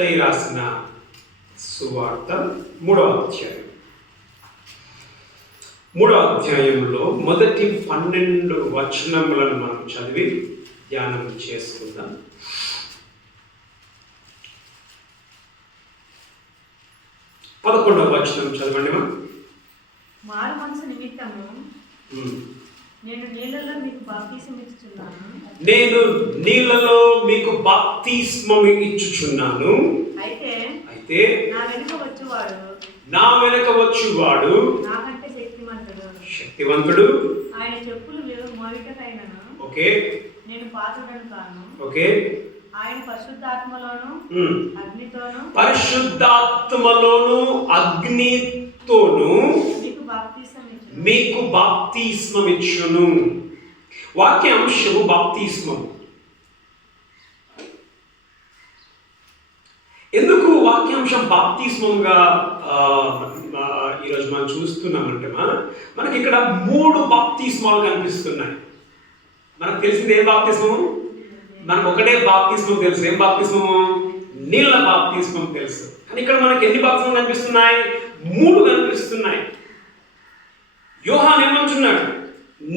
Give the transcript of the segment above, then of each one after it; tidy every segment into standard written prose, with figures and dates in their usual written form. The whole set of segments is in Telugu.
మత్తయి రాసిన సువార్త 3వ అధ్యాయంలో మొదటి 12 వచనములను మనం చదివి ధ్యానం చేసుకుందాం. పదకొండవ వచనం చదవండి. మారు మనసు నిమిత్తము నేను నీళ్ళలో మీకు బాప్తిస్మం ఇచ్చుచున్నాను. అయితే నా వెనుక వచ్చువాడు నాకంటే శక్తివంతుడు. ఆయన చెప్పులు మోయుటకైనను ఓకే నేను పాత్రుడను కాను. ఓకే ఆయన పరిశుద్ధాత్మలోను అగ్నితోను మీకు బాప్తిస్మం ఇచ్చును. వాక్యాంశము బాప్తిస్మం. ఎందుకు వాక్యాంశం బాప్తిస్మంగా ఈరోజు మనం చూస్తున్నామంటే మనకి ఇక్కడ 3 బాప్తిస్మాలు కనిపిస్తున్నాయి. మనకు తెలిసింది ఏ బాప్తిస్మము? మనకు ఒకటే బాప్తిస్మం తెలుసు. ఏం బాప్తిస్మము? నీళ్ళ బాప్తిస్మం తెలుసు. కానీ ఇక్కడ మనకి ఎన్ని బాప్తిస్మం కనిపిస్తున్నాయి? 3 కనిపిస్తున్నాయి. యోహాను ఏమంటున్నాడు?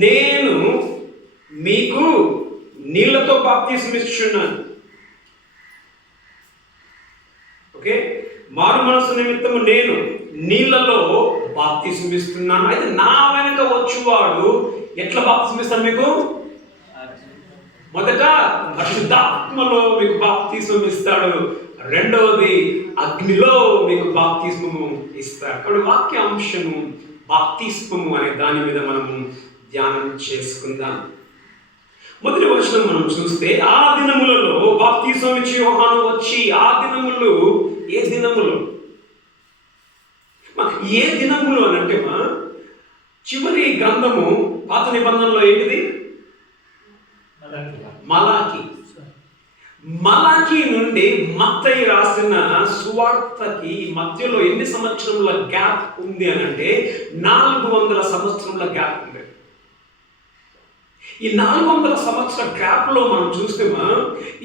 నేను మీకు నీళ్లతో బాప్తిస్మం ఇస్తున్నాను. ఓకే, మారు మనసు నిమిత్తము నేను నీళ్లలో బాప్తిస్మం ఇస్తున్నాను. అయితే నా వెనక వచ్చువాడు ఎట్లా బాప్తిస్మం ఇస్తాడు మీకు? మొదట పరిశుద్ధాత్మలో మీకు బాప్తిస్మం ఇస్తాడు. రెండవది అగ్నిలో మీకు బాప్తిస్మము ఇస్తాడు. కాబట్టి వాక్యాంశము బాప్తిస్మము అనే దాని మీద మనము ధ్యానం చేసుకుందాం. మొదటి వచనం మనం చూస్తే, ఆ దినములలో బాప్తిస్మం ఇచ్చి యోహాను వచ్చి, ఆ దినములు ఏ దినములు? ఏ దినములు అని అంటే చివరి గ్రంథము పాత నిబంధనలో ఏంటిది? మలాకి నుండి మత్తయి రాసిన సువార్తకి మధ్యలో ఎన్ని సంవత్సరముల గ్యాప్ ఉంది అని అంటే 400 సంవత్సరముల గ్యాప్ ఉంది. ఈ 400 సంవత్సరాల గ్యాప్ లో మనం చూస్తే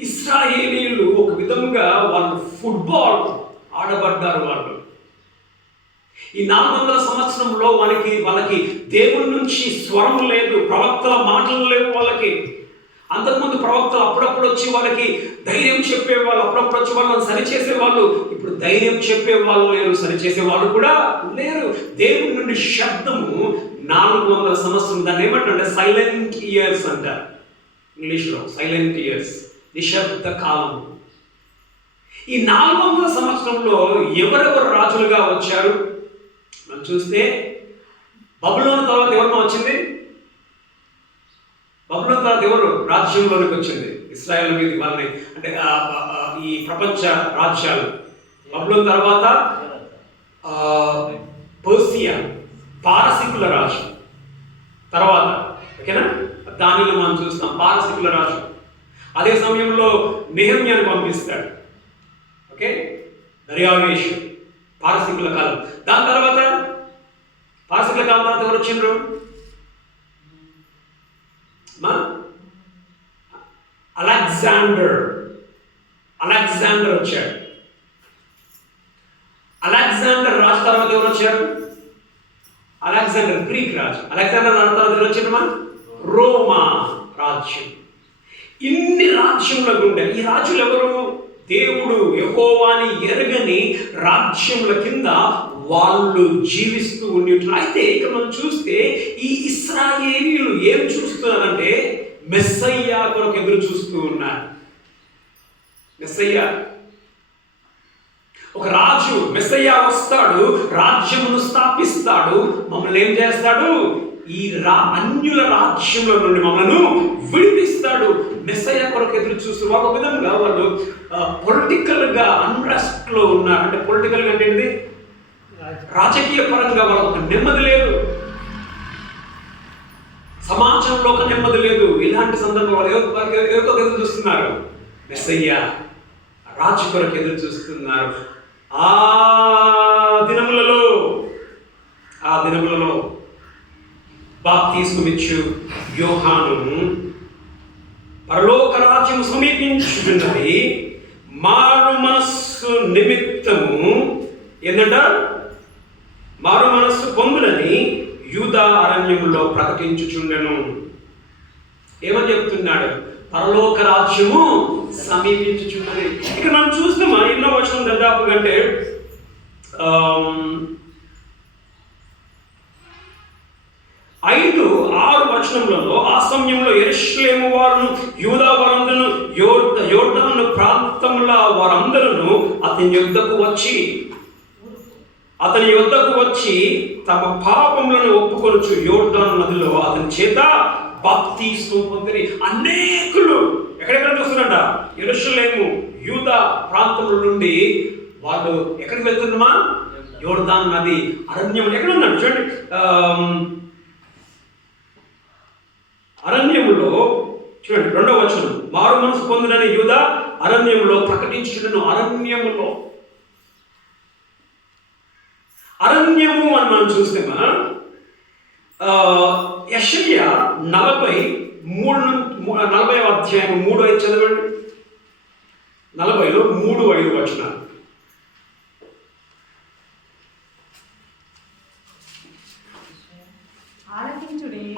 ఇశ్రాయేలీయులు ఒక విధముగా వాళ్ళు ఫుట్బాల్ ఆడబడ్డారు. వాళ్ళు ఈ 400 సంవత్సరంలో వాళ్ళకి దేవుడి నుంచి స్వరం లేదు, ప్రవక్తల మాటలు లేవు. వాళ్ళకి అంతకుముందు ప్రవక్తలు అప్పుడప్పుడు వచ్చి వాళ్ళకి ధైర్యం చెప్పేవాళ్ళు, అప్పుడప్పుడు వచ్చి వాళ్ళని సరిచేసేవాళ్ళు. ఇప్పుడు ధైర్యం చెప్పేవాళ్ళు లేరు, సరిచేసే వాళ్ళు కూడా లేరు. దేవుడి నుండి శబ్దము 400 సంవత్సరం. దాన్ని ఏమంటారంటే సైలెంట్ ఇయర్స్ అంటారు ఇంగ్లీష్లో. సైలెంట్ ఇయర్స్, నిశ్శబ్ద కాలం. ఈ 400 సంవత్సరంలో ఎవరెవరు రాజులుగా వచ్చారు మనం చూస్తే, బబులోను తర్వాత ఎవరినో వచ్చింది? బబులోను తర్వాత ఎవరు రాజ్యంలోనికి వచ్చింది? ఇశ్రాయేల్ మీద వాళ్ళని అంటే ఈ ప్రపంచ రాజ్యాలు. బబులోను తర్వాత పర్సియా, పారసీకుల రాజు తర్వాత. ఓకేనా? దానిలో మనం చూస్తాం పారసీకుల రాజు. అదే సమయంలో నెహెమ్యాను పంపిస్తాడు. ఓకే, దర్యావేషు, పారసీకుల కాలం. దాని తర్వాత పారసీకుల కాలం తర్వాత ఎవరు వచ్చిండ్రు? అలెగ్జాండర్ వచ్చాడు. అలెగ్జాండర్ రాజు తర్వాత ఎవరు వచ్చారు? అలెగ్జాండర్ గ్రీక్ రాజు. అలెగ్జాండర్ రాజు తర్వాత ఎవరు వచ్చారు? రోమా రాజ్యం. ఇన్ని రాజ్యముల గుండె ఈ రాజులు ఎవరు? దేవుడు యెహోవాని ఎరగని రాజ్యముల కింద వాళ్ళు జీవిస్తూ ఉండేవారు. అయితే ఇక్కడ మనం చూస్తే ఈ ఇశ్రాయేలీయులు ఏం చూస్తున్నారంటే మెస్సయ్యా కొరకు ఎదురు చూస్తూ ఉన్నారు. మెస్సయ్యా, ఒక రాజు మెస్సయ్యా వస్తాడు, రాజ్యమును స్థాపిస్తాడు, మమ్మల్ని ఏం చేస్తాడు? ఈ అన్యుల రాజ్యంలో నుండి మమ్మల్ని విడిపిస్తాడు. మెస్సయ్యా కొరకు ఎదురు చూస్తూ ఒక విధంగా వాళ్ళు పొలిటికల్గా అన్రెస్ట్ లో ఉన్నారు. అంటే పొలిటికల్గా అంటే ఏంటిది? రాజకీయ పరంగా వాళ్ళకు ఒక నెమ్మది లేదు, సమాజంలో ఒక నెమ్మది లేదు. ఇలాంటి సందర్భంలో ఎవరికో ఎదురు చూస్తున్నారు? మెస్సయ్యా రాజు కొరకు ఎదురు చూస్తున్నారు. ఆ దినములలో బాప్తిస్మం ఇచ్చు యోహాను, పరలోక రాజ్యం సమీపించుచున్నది, మారు మనస్సు నిమిత్తము ఏంటంట, మారు మనస్సు పొందులని యూదా అరణ్యములో ప్రకటించుచుండెను. ఏమని చెప్తున్నాడు? పరలోక రాజ్యము సమీపించుచున్నది. ఇక్కడ మనం చూస్తామా ఎన్నో వచనం దాదాపు అంటే 5-6 వచనములలో ఆ సమయంలో యెరూషలేము వారును యూదా వారందరూ యోర్దాను ప్రాంతముల వారందరూ అతని యొద్దకు వచ్చి తమ పాపములను ఒప్పుకొనుచు యోర్దాను నదిలో అతని చేత బాప్తిస్మము పొందిరి. అనేకులు ఎక్కడెక్కడ చూస్తున్నారంట? యెరూషలేము యూదా ప్రాంతముల నుండి వాళ్ళు ఎక్కడికి వెళ్తున్నామా? యోర్దాను నది అరణ్యం ఎక్కడ ఉన్నాడు చూడండి. అరణ్యములో చూడండి 2వ వచనం, మారు మనసు పొందినని యూదా అరణ్యములో ప్రకటించుచుండెను. అరణ్యము అని మనం చూస్తేమా యెషయా 40వ అధ్యాయం 3-5 చదవండి. 40లో 3-5 వచనాలు.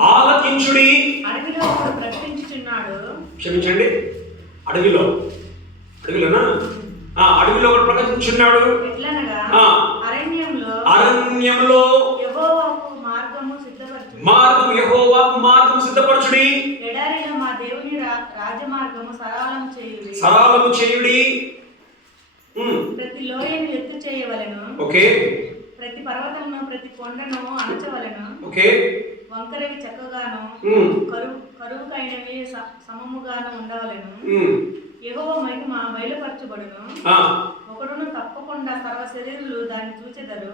ఆలకించుడి. అడవిలో ఒకడు ప్రకటించుచున్నాడు. క్షమించండి, అడవిలోనా? అడవిలో ఒకడు ప్రకటించుచున్నాడు. ఎట్లనగా అరణ్యంలో యెహోవాకు మార్గము సిద్ధపరచుడి. ఎడారిలో మా దేవుని రాజమార్గము సరళము చేయుడి. ప్రతి లోయను ఎత్తు చేయవలెను. ఓకే. ప్రతి పర్వతమును ప్రతి కొండను అణచవలెను. ఓకే. వంకరవి చక్కగాను కరువుకైనవి సమముగాను ఉండవలెను. యెహోవా మహిమ బయలుపరచబడును. ఒకడును తప్పకుండా సర్వ శరీరులు దాన్ని చూచెదరు.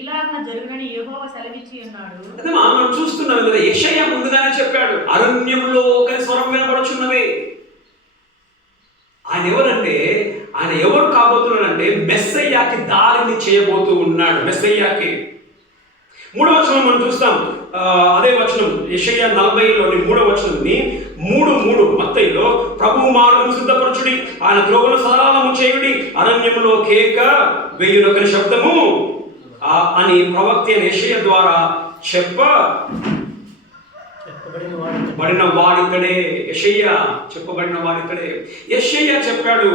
ఇలాగ జరుగునని యెహోవా సెలవిచ్చి ఉన్నాడు. మనం చూస్తున్నాం కదా, యెషయా ముందుగానే చెప్పాడు అరణ్యంలో ఒక స్వరం వినబడుచున్నది. ఆయన ఎవరంటే, ఆయన ఎవరు కాబోతున్నాడంటే మెస్సయ్యాకి దారిని చేయబోతూ ఉన్నాడు. మెస్సయ్యాకి 3వ వచనం మనం చూస్తాం. అదే వచనం యెషయా 40లోని 3వ వచనాన్ని 3:3 మత్తయిలో, ప్రభువు మార్గము సిద్ధపరచుడి, ఆయన త్రోవను సరళము చేయుడి, అరణ్యములో కేక వేయునొకని శబ్దము అని ప్రవక్త యెషయా ద్వారా చెప్పబడిన వాడితడే. యెషయా చెప్పాడు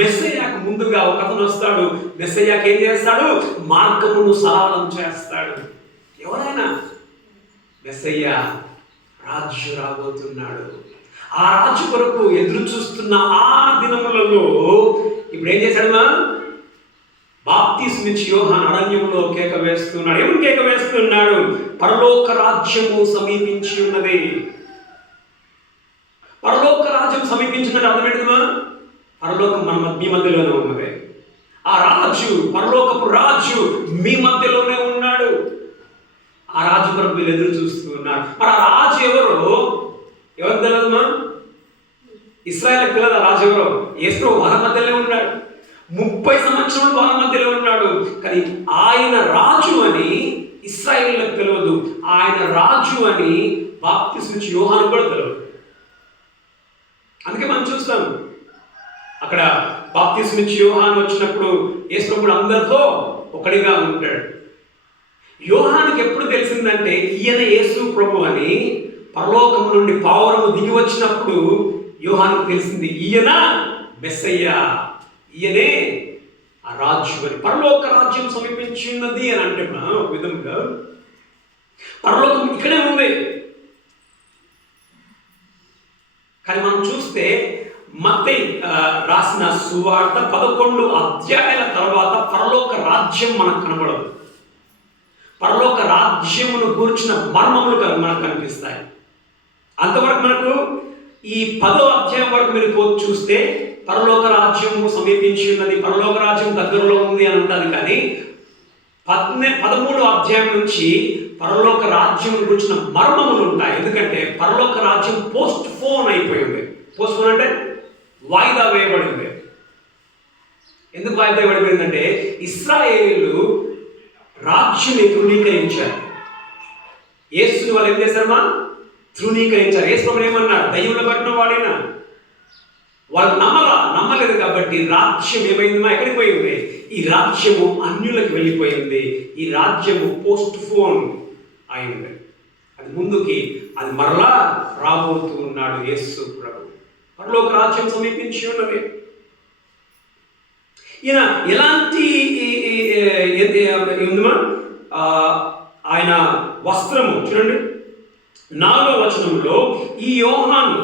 మెస్సయ్యాకు ముందుగా ఒక అతను వస్తాడు. మెస్సయ్యాకి ఏం చేస్తాడు? మార్గమును సరళం చేస్తాడు. ఎవరైనా మెస్సయ్యా రాజు రాబోతున్నాడు. ఆ రాజు కొరకు ఎదురు చూస్తున్న ఆ దినములలో ఇప్పుడు ఏం చేశాడు? బాప్తిస్మిచ్చి యోహాను అరణ్యంలో కేక వేస్తున్నాడు. ఏమని కేక వేస్తున్నాడు? పరలోక రాజ్యము సమీపించి ఉన్నది. పరలోక రాజ్యం సమీపించినట్టు అర్థం ఏంటమ్మా? పరలోకం మీ మధ్యలోనే ఉన్నది. ఆ రాజు, పరలోకపు రాజు మీ మధ్యలోనే ఉన్నాడు. ఆ రాజు కొరకు మీరు ఎదురు చూస్తూ ఉన్నారు. మరి ఆ రాజు ఎవరు తెలియదమ్మా? ఇశ్రాయేలుకు తెలియదు ఆ రాజు ఎవరో. యేసు వాళ్ళ మధ్యలో ఉన్నాడు. 30 సంవత్సరాలు వాళ్ళ మధ్యలో ఉన్నాడు. కానీ ఆయన రాజు అని ఇశ్రాయేలుకు తెలియదు. ఆయన రాజు అని బాప్తిస్మిచ్చి యోహాను కూడా తెలియదు. అందుకే మనం చూస్తాం అక్కడ బాప్తిస్మిచ్చి యోహాను వచ్చినప్పుడు యేసు ప్రభువు అందరితో ఒకడిగా ఉంటాడు. యోహానుకి ఎప్పుడు తెలిసిందంటే ఈయన యేసు ప్రభు అని పరలోకం నుండి పావురము దిగి వచ్చినప్పుడు యోహానుకు తెలిసింది ఈయన మెస్సయ్య, ఈయనే ఆ రాజు అని. పరలోక రాజ్యం సమీపించినది అని అంటే ఒక విధంగా పరలోకం ఇక్కడే ఉంది. కానీ మనం చూస్తే మత్తయి రాసిన సువార్త 11 అధ్యాయాల తర్వాత పరలోక రాజ్యం మనకు కనబడదు. పరలోక రాజ్యమును గూర్చిన మర్మములు మనకు కనిపిస్తాయి. అంతవరకు మనకు ఈ 10వ అధ్యాయం వరకు మీరు చూస్తే పరలోక రాజ్యము సమీపించి ఉన్నది, పరలోక రాజ్యం దగ్గరలో ఉంది అని ఉంటుంది. కానీ 13వ అధ్యాయం నుంచి పరలోక రాజ్యం గురించిన మర్మములు ఉంటాయి. ఎందుకంటే పరలోక రాజ్యం పోస్ట్ పోన్ అయిపోయింది. పోస్ట్ పోన్ అంటే వాయిదా వేయబడింది. ఎందుకు వాయిదా వేయబడిందంటే ఇశ్రాయేలీయులు రాజ్యాన్ని తృణీకరించారు. యేసుని వాళ్ళు ఏం చేశారమ్మా? తృణీకరించారు. యేసు ప్రభువు ఏమన్నారు? దయ్యములు పట్టిన వాడైనా వాళ్ళు నమ్మలేదు కాబట్టి రాజ్యం ఏమైంది? ఎక్కడికి పోయింది? ఈ రాజ్యము అన్యులకు వెళ్ళిపోయింది. ఈ రాజ్యము పోస్ట్ పోన్ అయింది. అది ముందుకి అది మరలా రాబోతూ ఉన్నాడు యేసు ప్రభు. పరలోక రాజ్యం సమీపించి ఉన్నది. ఈయన ఎలాంటి ఉందమా ఆయన వస్త్రము చూడండి 4వ వచనంలో, ఈ యోహాను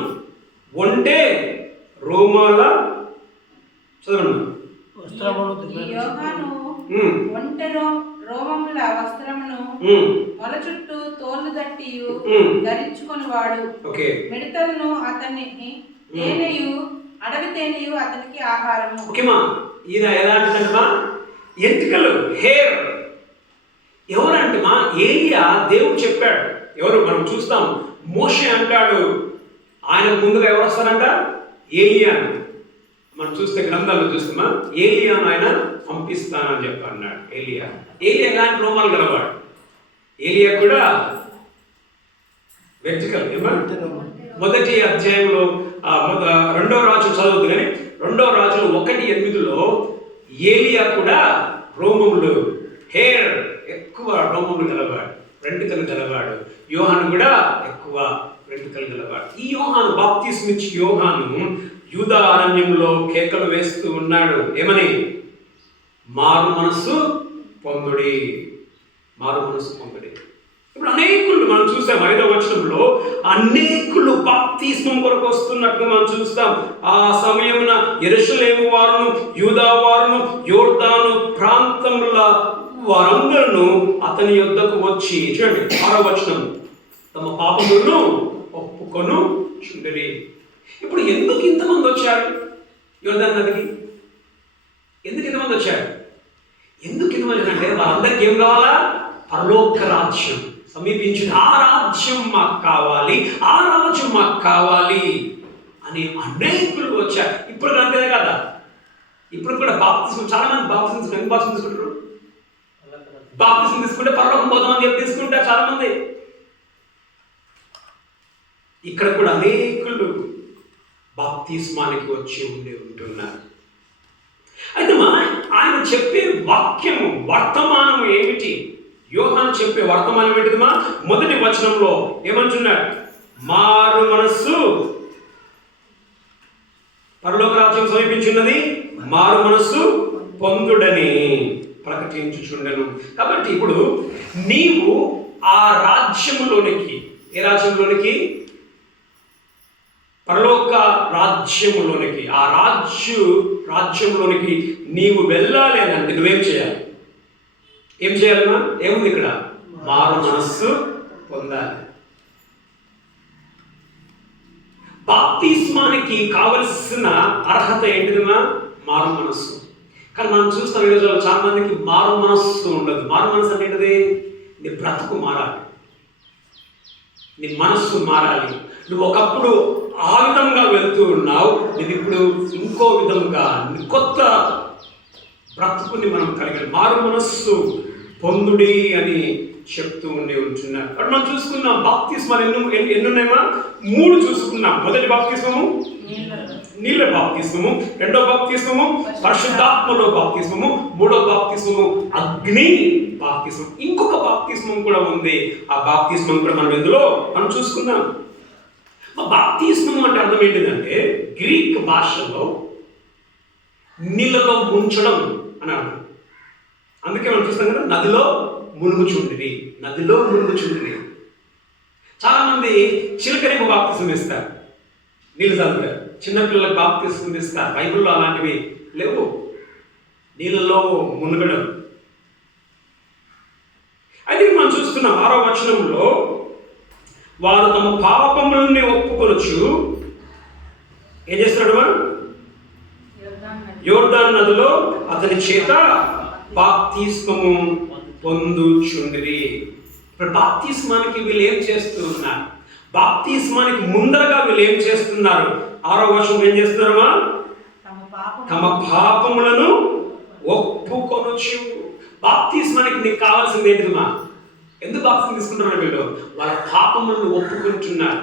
ఒంటె రోమాల చదవండి. రోమముల వస్త్రమును మొల చుట్టూ తోలు దట్టియు ధరించుకొని వాడు. మిడతలను అతన్ని తేనెయు అడవి తేనెయు అతనికి ఆహారము. ఓకేమా, ఈయన ఎలాంటిదంటమా? ఎంటికలు, హెయిర్. ఎవరంటమా? ఏలియా దేవుడు చెప్పాడు. ఎవరు మనం చూస్తాం. మోషే అంటాడు, ఆయన ముందుగా ఎవరు వస్తారంట? ఏలియాను. మనం చూస్తే గ్రంథాల్లో చూస్తామా, ఏలియాను ఆయన పంపిస్తానని చెప్పి అన్నాడు. ఏలియా ఎలాంటి రోమాలు గలవాడు. ఏలియా కూడా వెర్టికల్. మొదటి అధ్యాయంలో 2వ రాజు చదవద్దు కానీ 2వ రాజులు 1:8లో ఏలియా కూడా రోమములు, హెయిర్ ఎక్కువ రోమములు గలవాడు, వెంట్రుకలు గలవాడు. యోహాను కూడా ఎక్కువ వెంట్రుకలు గలవాడు. ఈ యోహాను, బాప్తిస్మిచ్చి యోహాను యూదా అరణ్యంలో కేకలు వేస్తూ ఉన్నాడు. ఏమని? మారు మనస్సు పొందుడి, మారు మనస్సు పొందుడి. ఇప్పుడు అనేకులు మనం చూసాం 5వ వచనంలో అనేకులు బాప్తిస్మం కొరకు వస్తున్నట్టుగా మనం చూస్తాం. ఆ సమయమున యెరూషలేము వారును, యూదా వారును, యోర్దాను ప్రాంతముల వారందరూ అతని యొద్దకు వచ్చి, చూడండి 6వ వచనం, తమ పాపములను ఒప్పుకొను చుండిరి. ఇప్పుడు ఎందుకు ఇంతమంది వచ్చారు యోర్దాను నదికి? ఎందుకు ఇంతమంది వచ్చారు? ఎందుకు ఇంతమంది అంటే వాళ్ళందరికీ ఏం కావాలా? పరలోక రాజ్యం సమీపించింది. ఆ రాజ్యం మాకు కావాలి, ఆ రాజ్యం మాకు కావాలి అని అనేకులు వచ్చారు. ఇప్పుడు అంతే కదా, ఇప్పుడు కూడా బాప్తిస్మం, చాలా మంది బాప్తిస్మం తీసుకుంటారు. బాప్తిస్మం తీసుకుంటే పరలోకం పోదామని చెప్పి తీసుకుంటారు చాలా మంది. ఇక్కడ కూడా అనేకులు బాప్తిస్మానికి వచ్చి ఉంటున్నారు. అయితే ఆయన చెప్పే వాక్యము, వర్తమానము ఏమిటి? యోహాను చెప్పే వర్తమానం ఏంటిదిమా? మొదటి వచనంలో ఏమంటున్నాడు? మారు మనస్సు, పరలోక రాజ్యం సమీపించున్నది, మారు మనస్సు పొందుడని ప్రకటించుచుండెను. కాబట్టి ఇప్పుడు నీవు ఆ రాజ్యములోనికి, ఏ రాజ్యంలోనికి? పరలోక రాజ్యములోనికి, ఆ రాజ్యంలోనికి నీవు వెళ్ళాలి అని అంటే నువ్వేం చేయాలి? ఏం చేయాలన్నా? ఏముంది ఇక్కడ? మారు మనస్సు పొందాలి. బాప్తిస్మానికి కావలసిన అర్హత ఏంటిదమ్మా? మారు మనస్సు. కానీ మనం చూస్తాం ఈరోజు చాలా మందికి మారు మనస్సు ఉండదు. మారు మనస్సు అంటే ఏంటిది? నీ బ్రతుకు మారాలి, నీ మనస్సు మారాలి. నువ్వు ఒకప్పుడు ఆ విధంగా వెళ్తూ ఉన్నావు, ఇది ఇప్పుడు ఇంకో విధంగా కొత్త బ్రతుకుని మనం కలిగాలి. మారు మనస్సు పొందుడి అని చెప్తూ ఉంటున్నారు. అక్కడ మనం చూసుకున్నాం బాప్తిస్మాలు ఎన్ని ఉన్నాయమా? 3 చూసుకున్నాం. మొదటి బాప్తిస్మము నీళ్ళ బాప్తిస్మము, 2వ బాప్తిస్మము పరిశుద్ధాత్మలో బాప్తిస్మము, 3వ బాప్తిస్మము అగ్ని బాప్తిస్మం. ఇంకొక బాప్తిస్మం కూడా ఉంది. ఆ బాప్తిస్మం కూడా మనం ఇందులో మనం చూసుకున్నాం. బాప్తిస్మం అంటే అర్థం ఏంటిదంటే గ్రీక్ భాషలో నీళ్ళలో ముంచడం అని అర్థం. అందుకే మనం చూస్తాం కదా, నదిలో మునుగుచుండిరి, నదిలో మునుగుచుండిరి. చాలా మంది చిలకరింపు బాప్తిస్మం ఇస్తారు, నీళ్ళు చదువుతారు. చిన్నపిల్లలకు బాప్తిస్మం ఇస్తారు. బైబిల్లో అలాంటివి లేవు. నీళ్ళలో మునగడం. అయితే మనం చూస్తున్నాం 6వ వచనంలో, వారు తమ పాపములని ఒప్పుకొనొచ్చు ఏం చేస్తున్నాడు? యోర్దాను నదిలో అతని చేత బాప్తిస్మము పొందుచుండిరి. ఇప్పుడు బాప్తిస్మానికి వీళ్ళు ఏం చేస్తూ ఉన్నారు? బాప్తిస్మానికి ముందరగా వీళ్ళు ఏం చేస్తున్నారు? 6వ వచనం ఏం చేస్తున్నారమ్మా? తమ పాపములను ఒప్పుకొనొచ్చు. బాప్తిస్మానికి నీకు కావాల్సింది ఏంటిదమ్మా? ఎందుకు బాప్తిస్మం తీసుకుంటున్నారు వీళ్ళు? వాళ్ళ పాపములను ఒప్పుకుంటున్నారు.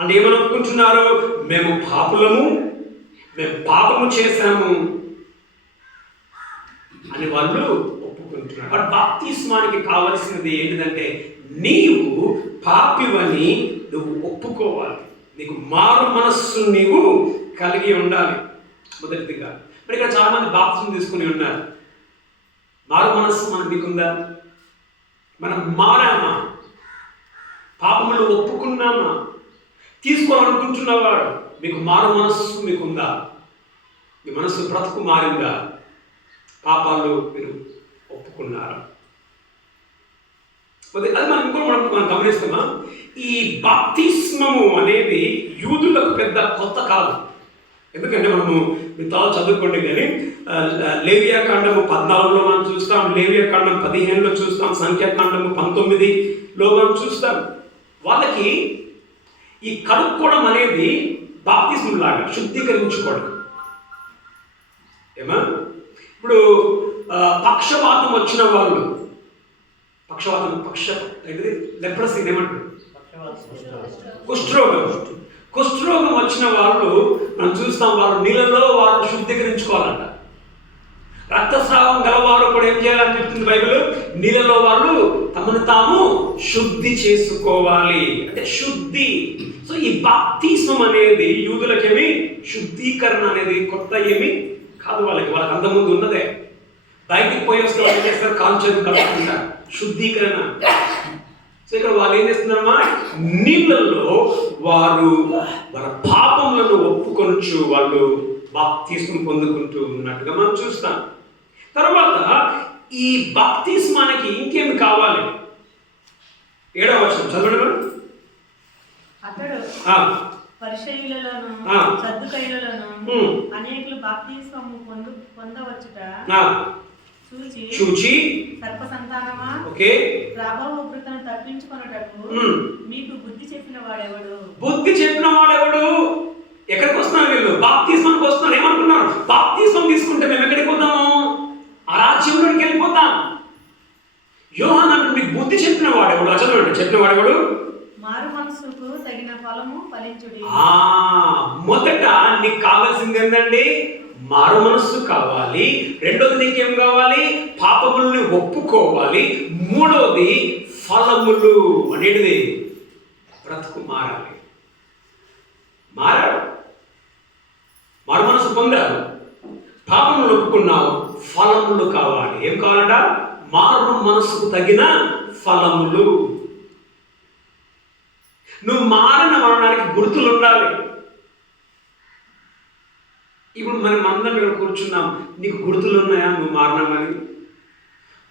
అంటే ఏమని ఒప్పుకుంటున్నారు? మేము పాపులము, మేము పాపము చేశాము అని వాళ్ళు ఒప్పుకుంటున్నారు. బట్ బాప్తిస్మానికి కావలసినది ఏంటిదంటే నీవు పాపివని నువ్వు ఒప్పుకోవాలి. నీకు మారు మనస్సు నీవు కలిగి ఉండాలి మొదటిదిగా. మరి ఇక్కడ చాలా మంది బాప్తిస్మం తీసుకుని ఉన్నారు. మారు మనస్సు నీకుందా? మనం మారామా? పాపములు ఒప్పుకున్నామా? తీసుకోవాలనుకుంటున్నవాడు మీకు మారు మనస్సు మీకుందా? మీ మనస్సు బ్రతుకు మారిందా? పాపాలు మీరు ఒప్పుకున్నారు? అది మనం గమనిస్తామా? ఈ బాప్తిస్మము అనేది యూదులకు పెద్ద కొత్త కాదు. ఎందుకంటే మనము మీతో చదువుకోండి కానీ లేవియాకాండము 14లో మనం చూస్తాం, లేవియాకాండం 15లో చూస్తాం, సంఖ్యాకాండము 19లో మనం చూస్తాం. వాళ్ళకి ఈ కడుక్కోవడం అనేది బాప్తిస్మం లాగా శుద్ధీకరించుకోవడం. ఏమా ఇప్పుడు పక్షవాతం వచ్చిన వాళ్ళు, లెప్రసీ ఏమంటారు? కుష్ఠరోగం వచ్చిన వాళ్ళు మనం చూస్తాం, వాళ్ళు నీళ్ళలో వాళ్ళు శుద్ధీకరించుకోవాలంట. రక్తస్రావం గలవారు కూడా ఏం చేయాలని చెప్తుంది బైబిల్? నీళ్ళలో వాళ్ళు తమను తాము శుద్ధి చేసుకోవాలి. అంటే శుద్ధి. సో ఈ బాప్తిస్మం అనేది యూదులకేమి శుద్ధీకరణ అనేది కొత్త ఏమి కాదు. వాళ్ళకి అంతకుముందు ఉన్నదే. బయటికి పోయి వస్తే వాళ్ళు ఏం చేస్తారు? కాలు చేతులు కలుపుకుంటారు. శుద్ధీకరణ. సో ఇక్కడ వాళ్ళు ఏం చేస్తున్నారమ్మా? నీళ్ళల్లో వారు వాళ్ళ పాపములను ఒప్పుకొనొచ్చు, వాళ్ళు బాప్తిస్మం పొందుకుంటూ ఉన్నట్టుగా మనం చూస్తాం. తర్వాత ఈ బాప్తిస్మానికి ఇంకేమి కావాలి? 7వ వచనం చదవండి. అతడు పరిసయ్యులలోను సద్దుకయ్యులలోను అనేకులు బాప్తిస్మము పొందవచ్చుట చూచి సర్ప సంతానమా, రాబో ఉగ్రతను తప్పించుకొనుటకు మీకు బుద్ధి చెప్పిన వాడెవడు? బుద్ధి చెప్పిన వాడెవడు? ఎక్కడికి వస్తున్నారు వీళ్ళు? బాప్తిస్మానికి వస్తున్నారు. ఏమనుకున్నారు? బాప్తిస్మం తీసుకుంటే మేము ఎక్కడికి పోతాము? ఆ రాజ్యంలోకి వెళ్ళిపోతాం. యోహాను అంటే మీకు బుద్ధి చెప్పిన వాడెవడు? చదవండి. చెప్పిన వాడెవడు? మారు మనస్సుకు తగిన ఫలము ఫలించుడి. మొదట నీకు కావాల్సింది ఏంటండి? మారు మనస్సు కావాలి. రెండోది నీకేం కావాలి? పాపముల్ని ఒప్పుకోవాలి. మూడవది ఫలములు అనేది బ్రతుకు మారాలి. మారాడు, మారు మనసు పొందారు, పాపములు ఒప్పుకున్నావు, ఫలములు కావాలి. ఏం కావాలంట? మారు మనసుకు తగిన ఫలములు. నువ్వు మారిన మరణానికి గుర్తులు ఉండాలి. ఇప్పుడు మనమందరం ఇక్కడ కూర్చున్నాం, నీకు గుర్తులు ఉన్నాయా నువ్వు మారినామని?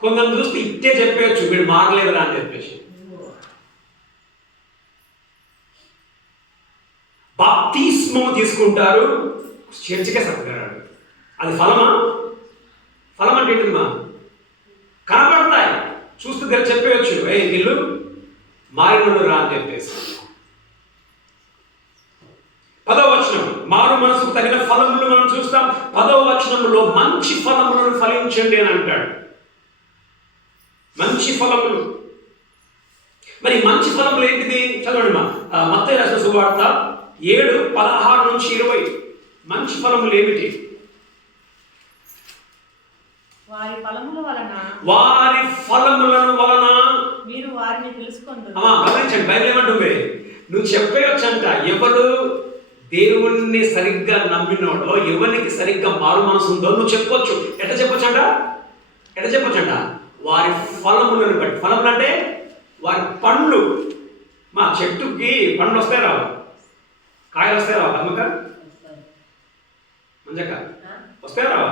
కొందరు చూస్తే ఇట్టే చెప్పేయచ్చు, వీడు మారలేదురా అని చెప్పేసి. బాప్తిస్మం తీసుకుంటారు, చర్చికే సత్కారాడు. అది ఫలమా? ఫలం అంటే ఏంటమ్మా? కనబడతాయి, చూస్తే చెప్పేయచ్చు, వీళ్ళు మారినోడు రా అని చెప్పేసి. 10వ వచనం, మారు మనసుకు తగిన ఫలములు మనం చూస్తాం. 10వ వచనంలో మంచి ఫలములను ఫలించండి అని అంటాడు. మంచి ఫలములు. మరి మంచి ఫలములు ఏంటిది? చదవండి. మత్తయి రాసిన సువార్త 7:16-20. మంచి ఫలములు ఏమిటి? వారి ఫలముల వలన మీరు వారిని తెలుసుకుంటారు. గమనించండి, బైబిల్ ఏమంటుంది? నువ్వు చెప్పేయొచ్చంట, ఎవరు దేవుణ్ణి సరిగ్గా నమ్మినోడో, ఎవరికి సరిగ్గా మారు మనసు ఉందో నువ్వు చెప్పొచ్చు. ఎట్లా చెప్పొచ్చంట? వారి ఫలములను బట్టి. ఫలములు అంటే వారి పండ్లు. మా చెట్టుకి పండ్లు వస్తాయి రావు? కాయలు వస్తాయి రావు? అమ్మక మంజక్క వస్తాయి రావా?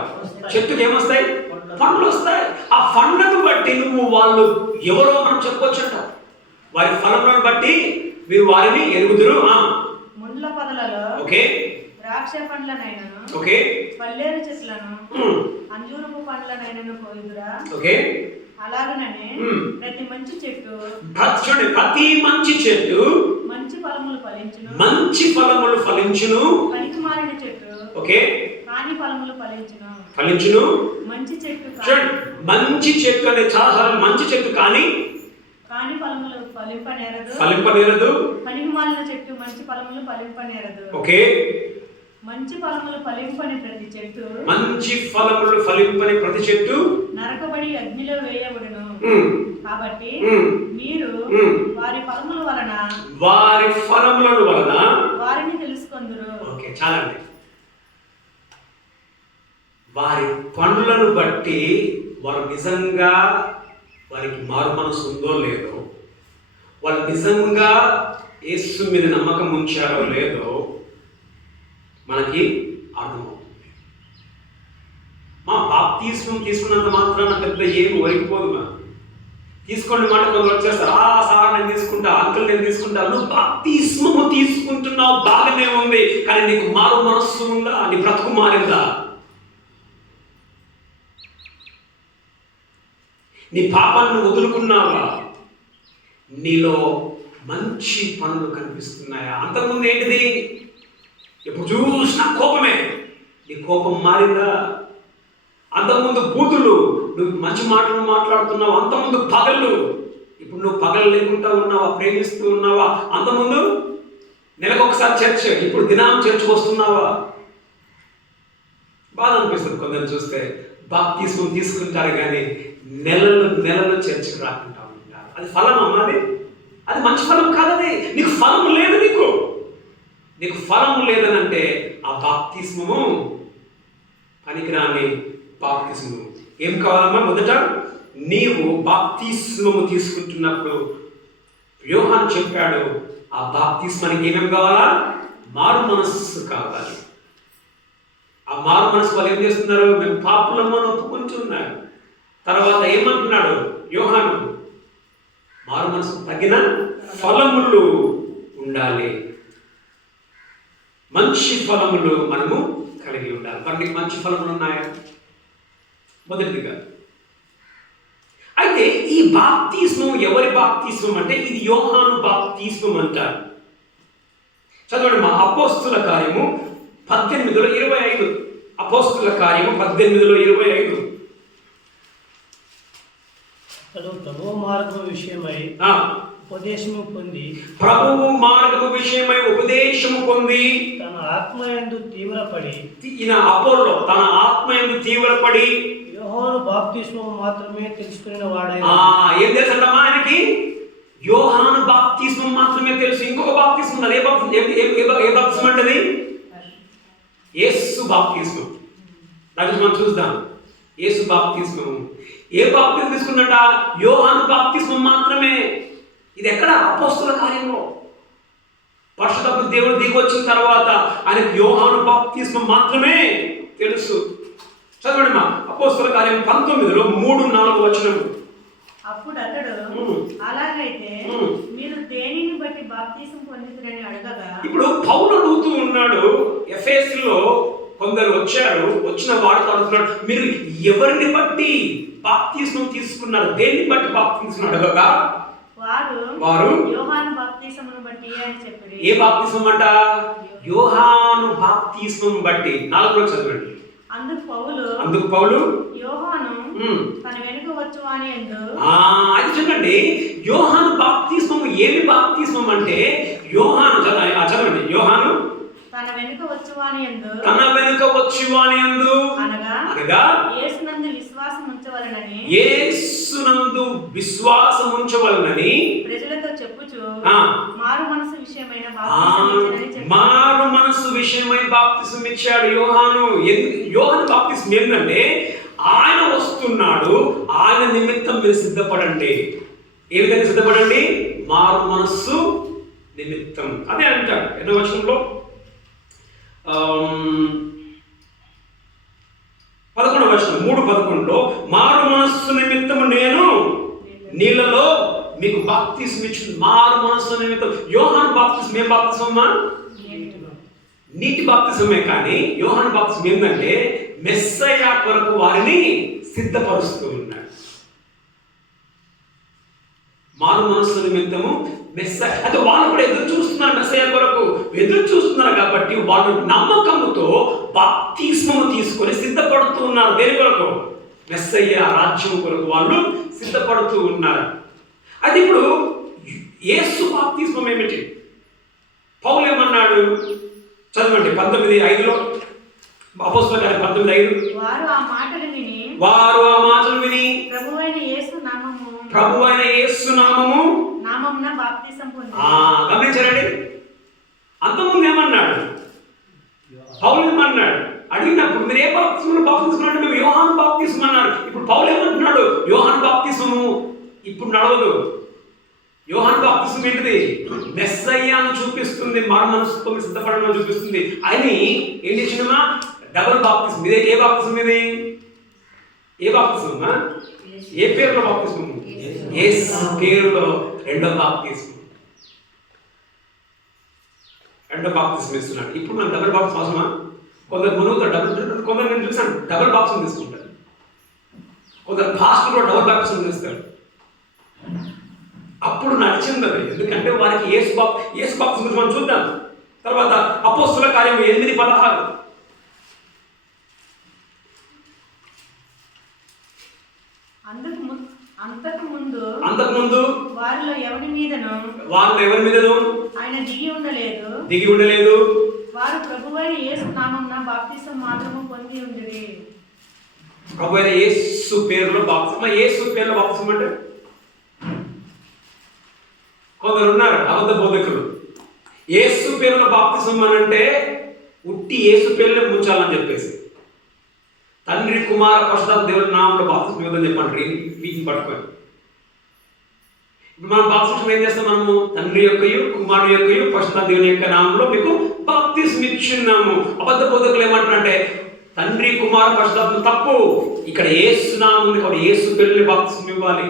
చెట్టుకి ఏమొస్తాయి? పండ్లు వస్తాయి. ఆ పండ్లను బట్టి నువ్వు వాళ్ళు ఎవరో మనం చెప్పొచ్చంట. వారి ఫలములను బట్టి మీరు వారిని ఎరుగుదురు. ముండ్ల పొదలలో ద్రాక్ష పండ్లనైనను పల్లేరు చెట్లను అంజూరపు పండ్లనైనను కోయుదురా. అలాగనే ప్రతి మంచి చెట్టు మంచి ఫలములు ఫలించును. పనికి మారిన చెట్టు కాని ఫలములు ఫలించును. మంచి చెట్టు అనే చాలా మంచి చెట్టు కాని ఫలింపనేరదు. పనికిమాలిన చెట్టు మంచి ఫలములు ఫలింపనేరదు. ఓకే. మంచి ఫలములు ఫలింపని ప్రతి చెట్టు నరకబడి అగ్నిలో వేయబడును. కాబట్టి మీరు వారి ఫలములను వలన వారిని తెలుసుకొందురు. ఓకే, చాలండి. వారి పనులను బట్టి వారు నిజంగా వారికి మారు మనసు ఉందో లేదో, వాళ్ళు నిజంగా యేసు మీద నమ్మకం ఉంచారో లేదో మనకి అర్థమవుతుంది. మా బాప్తిస్మం తీసుకున్నంత మాత్రాన పెద్ద ఏమి ఒరిగిపోదు. తీసుకోండి మాట కొందరు వచ్చేస్తారు, సార్ నేను తీసుకుంటా, అంకుల్ నేను తీసుకుంటా. నువ్వు బాప్తిస్మము తీసుకుంటున్నావు, బాగానే ఉంది, కానీ నీకు మారు మనస్సు ఉందా? నీ బ్రతుకు మారిందా? నీ పాపాన్ని వదులుకున్నావా? నీలో మంచి పనులు కనిపిస్తున్నాయా? అంతకుముందు ఏంటిది? ఇప్పుడు చూసిన కోపమే. నీ కోపం మారిందా? అంతకుముందు బూతులు, నువ్వు మంచి మాటలు మాట్లాడుతున్నావు. అంతకుముందు పగళ్ళు, ఇప్పుడు నువ్వు పగలు లేకుండా ఉన్నావా? ప్రేమిస్తూ ఉన్నావా? అంతకుముందు నెలకొకసారి చర్చ, ఇప్పుడు దినం చర్చకు వస్తున్నావా? బాధ అనిపిస్తుంది కొందరు చూస్తే. బాప్తిస్మం తీసుకుంటారు కానీ నెలలు చర్చకు రాకుండా ఉంటారు. అది ఫలం అన్నది, అది మంచి ఫలం కాదది. నీకు ఫలం లేదు. నీకు ఫలం లేదని అంటే ఆ బాప్తిస్మము పనికిరాని బాప్తిస్మము. ఏం కావాలమ్మా? మొదట నీవు బాప్తిస్మము తీసుకుంటున్నప్పుడు యోహాను చెప్పాడు, ఆ బాప్తిస్మానికి ఏమేమి కావాలా? మారు మనస్సు కావాలి. ఆ మారు మనస్సు వాళ్ళు ఏం చేస్తున్నారు? మేము పాపులము అని ఒప్పుకుంటున్నారు. తర్వాత ఏమంటున్నాడు యోహాను? మారు మనసు తగిన ఫలములు ఉండాలి, మంచి ఫలములు మనము కలిగి ఉండాలి. మరి మంచి ఫలములు ఉన్నాయా? మొదటిదిగా అయితే ఈ బాప్తిస్మం ఎవరి బాప్తిస్మం అంటే ఇది యోహాను బాప్తిస్మం అంటారు. చదవండి మా అపోస్తుల కార్యము 18:25. అపోస్తుల కార్యము 18:25. ప్రభువు మార్గము విషయమై ఉపదేశము పొంది తన ఆత్మయందు తీవ్రపడి యోహాను బాప్తిస్మము మాత్రమే తెలుసుకున్న వాడే. ఏం తెలుసంటమ్మా ఆయనకి? యోహాను బాప్తిస్మం మాత్రమే తెలుసు. ఇంకొక బాప్తిస్మం ఉన్నది. ఏ బాప్తిస్మం అంటే? యేసు బాప్తిస్మం. దాన్ని మనం చూద్దాం. యేసు బాప్తిస్మం. ఏ బాప్తిస్మం తీసుకున్నట? యోహాను బాప్తిస్మం మాత్రమే. ఇది ఎక్కడ? అపోస్తుల కార్యంలో. పరిశుద్ధాత్మ దేవుడు దిగి వచ్చిన తర్వాత ఆయనకు యోహాను బాప్తిస్మం మాత్రమే తెలుసు. చదవండి మా అపోస్తుల కార్యం 19:3-4. అప్పుడు అతడు, అలాగైతే మీరు దేనిని బట్టి బాప్తిసం పొందుతారని అడగగా, ఇప్పుడు పౌలు అడుగుతూ ఉన్నాడు. ఎఫెసీలో కొందరు వచ్చారు. వచ్చిన వాడితో అడుగుతున్నాడు, మీరు ఎవరిని బట్టి బాప్తిస్మం తీసుకున్నారు? దేన్ని బట్టి బాప్తిస్మం అడగగా వారు యోహాను బాప్తిస్మమును బట్టి అని చెప్పారు. ఏ బాప్తిస్మం అంట? యోహాను బాప్తిస్మం బట్టి. 4 చదవండి. అందుకు పౌలు యోహాను తన వెనుక వచ్చువాని యందు. అది చూడండి, యోహాను బాప్తిస్మం ఏమి బాప్తిస్మం అంటే యోహాను చదవండి. యోహాను తన వెనుక వచ్చువాని యందు అనగా యేసునందు విశ్వాసం ఉంచవలెనని ప్రజలతో చెప్పుచు మారు మనసు విషయమై బాప్తిసం ఇచ్చాడు యోహాను. యోహాను బాప్తిసం ఏంటంటే ఆయన వస్తున్నాడు, ఆయన నిమిత్తం మీరు సిద్ధపడండి. ఏ విధంగా సిద్ధపడండి? మారు మనస్సు నిమిత్తం. అదే అంటాడు. ఎన్నో వచనంలో 11వ వచనం 3:11 మారు మనస్సు నిమిత్తము నేను నీళ్ళలో మీకు బాప్తిసం ఇచ్చింది. మారు మనస్సు నిమిత్తం. యోహాను బాప్తిసం ఏం బాప్తిసమా? నీటి బాప్తిసమే. కానీ యోహాను బాప్తిసం ఏంటంటే మెస్సయ్య కొరకు వారిని సిద్ధపరుస్తూ ఉన్నాడు. మారు మనస్సు నిమిత్తము మెస్సయ్య అంటే వాళ్ళు కూడా ఎదురు చూస్తున్నారు. మెస్సయ్య కొరకు ఎదురు చూస్తున్నారు కాబట్టి వాళ్ళు నమ్మకముతో బాప్తిస్మము తీసుకొని సిద్ధపడుతూ ఉన్నారు. దేని కొరకు? మెస్సయ్య రాజ్యం కొరకు వాళ్ళు సిద్ధపడుతూ ఉన్నారు. అది ఇప్పుడు యేసు బాప్తిస్మం ఏమిటి? పౌలు ఏమన్నాడు? చదవండి 19:5లో, అపోస్తలుల కార్యం 19:5. వారు ఆ మాటలు విని ప్రభువైన యేసు నామమున బాప్తిసం పొంది. గమనించారండి? అంతకుముందు ఏమన్నాడు? పౌలు ఏమన్నాడు? అడిగినప్పుడు మీరు ఏ బాప్తిస్మం బాప్తిస్మం మేము యోహాను బాప్తిస్మం అన్నారు. ఇప్పుడు పౌలు ఏమంటున్నాడు? యోహాను బాప్తిస్మము ఇప్పుడు నడవదు. యోహాను బాప్తిస్మం ఏంటిది? మెస్సయ్యాను చూపిస్తుంది, మనసుతో సిద్ధపడమని చూపిస్తుంది. అని ఏం చేసినమా? డబుల్ బాప్తిస్మం. ఇదే ఏ బాప్తిస్మం? ఇది ఏ బాప్తిస్మమా? ఏ పేరులో బాప్తిస్మం? యేసు పేరులో రెండో బాప్తిస్మం ఇస్తున్నాడు. ఇప్పుడు మనం డబుల్ బాప్తిస్మం అవసరమా? కొందరు మునుగుతారు డబుల్, కొందరు నేను చూసాను డబుల్ బాప్తిస్మం తీసుకుంటారు. కొందరు పాస్టర్ కూడా డబుల్ బాప్తిస్మం తీస్తారు. అప్పుడు నడిచింది అది. ఎందుకంటే వారికి యేసు బాప్తిస్మం మనం చూద్దాం. తర్వాత అపోస్తలుల కార్యం 8:16. అంతకుముందు వారిలో ఎవరి మీదను ఆయన దిగి ఉండలేదు. వారు ప్రభువైన యేసు నామమున బాప్తిసం మాత్రము పొంది ఉండిరి. ప్రభువైన యేసు పేరులో బాప్తిసం. యేసు పేరులో బాప్తిసం అంటే కొందరు ఉన్నారు అబద్ధ బోధకులు. యేసు పేరులో బాప్తిసం అని అంటే ఉట్టి యేసు పేరునే ముంచాలని చెప్పేసి, తండ్రి కుమార పరిశుద్ధాత్మ దేవుని నామంలో బాప్తిసం ఇవ్వదని చెప్పండి. వీటిని పట్టుకొని ఇప్పుడు మనం బాప్తిసం ఏం చేస్తాం? మనము తండ్రి యొక్కయు కుమారుని యొక్కయు పరిశుద్ధాత్మ దేవుని యొక్క నామంలో మీకు బాప్తిసం ఇచ్చున్నాము. అబద్ధ బోధకులు ఏమంటారంటే తండ్రి కుమార పరిశుద్ధాత్మ తప్పు, ఇక్కడ యేసు నామం ఉంది కాబట్టి యేసు పేరుని బాప్తిసం ఇవ్వాలి.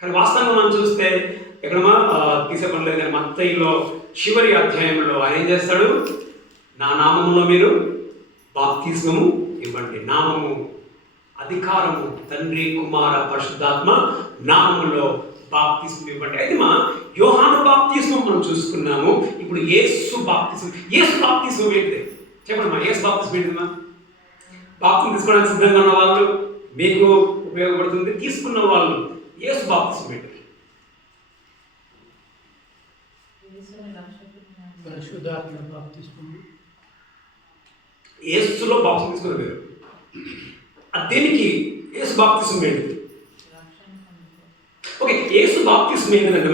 కానీ వాస్తవంగా మనం చూస్తే ఎక్కడ తీసే పనిలేదు. కానీ మత్తయిలో చివరి అధ్యాయంలో ఆయన ఏం చేస్తాడు? నా నామములో మీరు బాప్తిస్మము ఇవ్వండి. నామము, అధికారము తండ్రి కుమార పరిశుద్ధాత్మ నామములో బాప్తిస్మం ఇవ్వండి. అయితే యోహాను బాప్తిస్మం మనం చూసుకున్నాము. ఇప్పుడు యేసు బాప్తిస్మం. యేసు బాప్తిస్మం ఏంటి చెప్పండి? యేసు బాప్తిస్మం ఏంటి? బాప్తిస్మం తీసుకోవడానికి సిద్ధంగా ఉన్న వాళ్ళు, మీకు ఉపయోగపడుతుంది, తీసుకున్న వాళ్ళు యేసు బాప్తిస్మం ఏంటి? పరిశుద్ధాత్మ బాప్తిస్మం. యేసులో బాప్తిస్మం తీసుకున్న పేరు. దీనికి యేసు బాప్తిస్మం ఏంటి? ఓకే, యేసు బాప్తిస్మం ఏంటంటే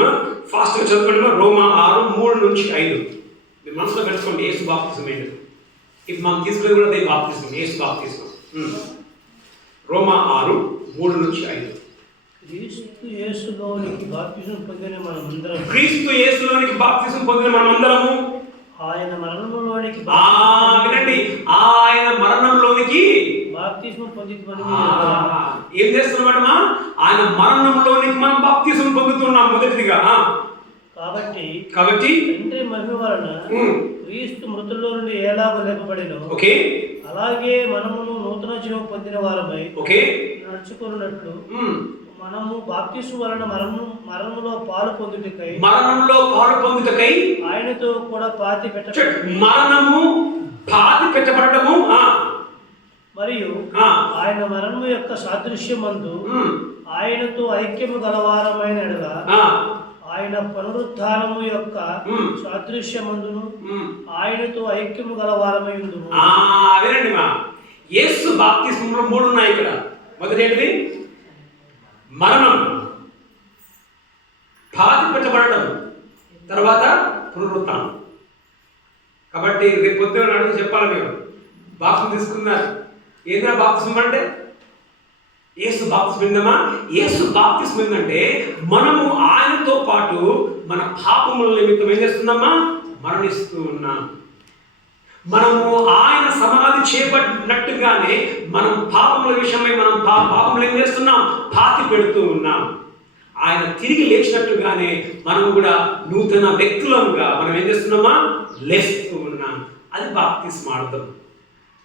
ఫాస్ట్గా చదువుకోండి. రోమా 6:3-5 మీరు మనసులో పెట్టుకోండి. యేసు బాప్తిస్మం ఏంటి? ఇప్పుడు మనం తీసుకునేది కూడా అదే బాప్తిస్మం, యేసు బాప్తిస్మం. రోమా 6:3-5. క్రీస్తు యేసులోనికి బాప్తిసం పొందిన మనమందరం ఆయన మరణంలోనికి వినండి, ఆయన మరణంలోనికి బాప్తిసం పొందుతామని ఏం చేస్తున్నామా? ఆయన మరణంలోనికి మనం బాప్తిసం పొందుతున్నాం మొదటిదిగా. కాబట్టి తండ్రి మహిమ వలన క్రీస్తు మృతుల్లో నుండి ఎలాగో లేపబడినో అలాగే మనమును నూతన జీవం పొందిన వారమై నడుచుకున్నట్లు మనము బాప్తిస్మం వలన మరణంలో పాలు పొందుటకై ఆయనతో కూడా పాతి పెట్టబడము మరియు ఆయన మరణము యొక్క సాదృశ్యమందు ఆయనతో ఐక్యము గలవారమైన ఎడల ఆయన పునరుత్థానము యొక్క సాదృశ్యమందును ఆయనతో ఐక్యము గలవారమై ఉండును. వినండి యేసు బాప్తిస్మంలో 3 ఉన్నాయి ఇక్కడ. మొదటిది మరణం, పాతి పెట్టబడడం, తర్వాత పునరుత్థానం. కాబట్టి రేపు పొద్దున్న అడుగు చెప్పాలి మీరు బాప్తిస్మం తీసుకున్నారు. ఏంటంటే బాప్తిస్మం అంటే యేసు బాప్తిస్మం ఏందమ్మా? యేసు బాప్తిస్మం ఏంటంటే మనము ఆయనతో పాటు మన పాపముల నిమిత్తం ఏం చేస్తున్నామా? మరణిస్తూ ఉన్నాం. మనము ఆయన సమాధి చేపట్టినట్టుగానే మనం పాపముల విషయమై మనం పాపములు ఏం చేస్తున్నాం? పాతి పెడుతూ ఉన్నాం. ఆయన తిరిగి లేచినట్టుగానే మనం కూడా నూతన వ్యక్తులంగా మనం ఏం చేస్తున్నామా? లేస్తూ ఉన్నాం. అది బాప్తిస్మం అర్థం.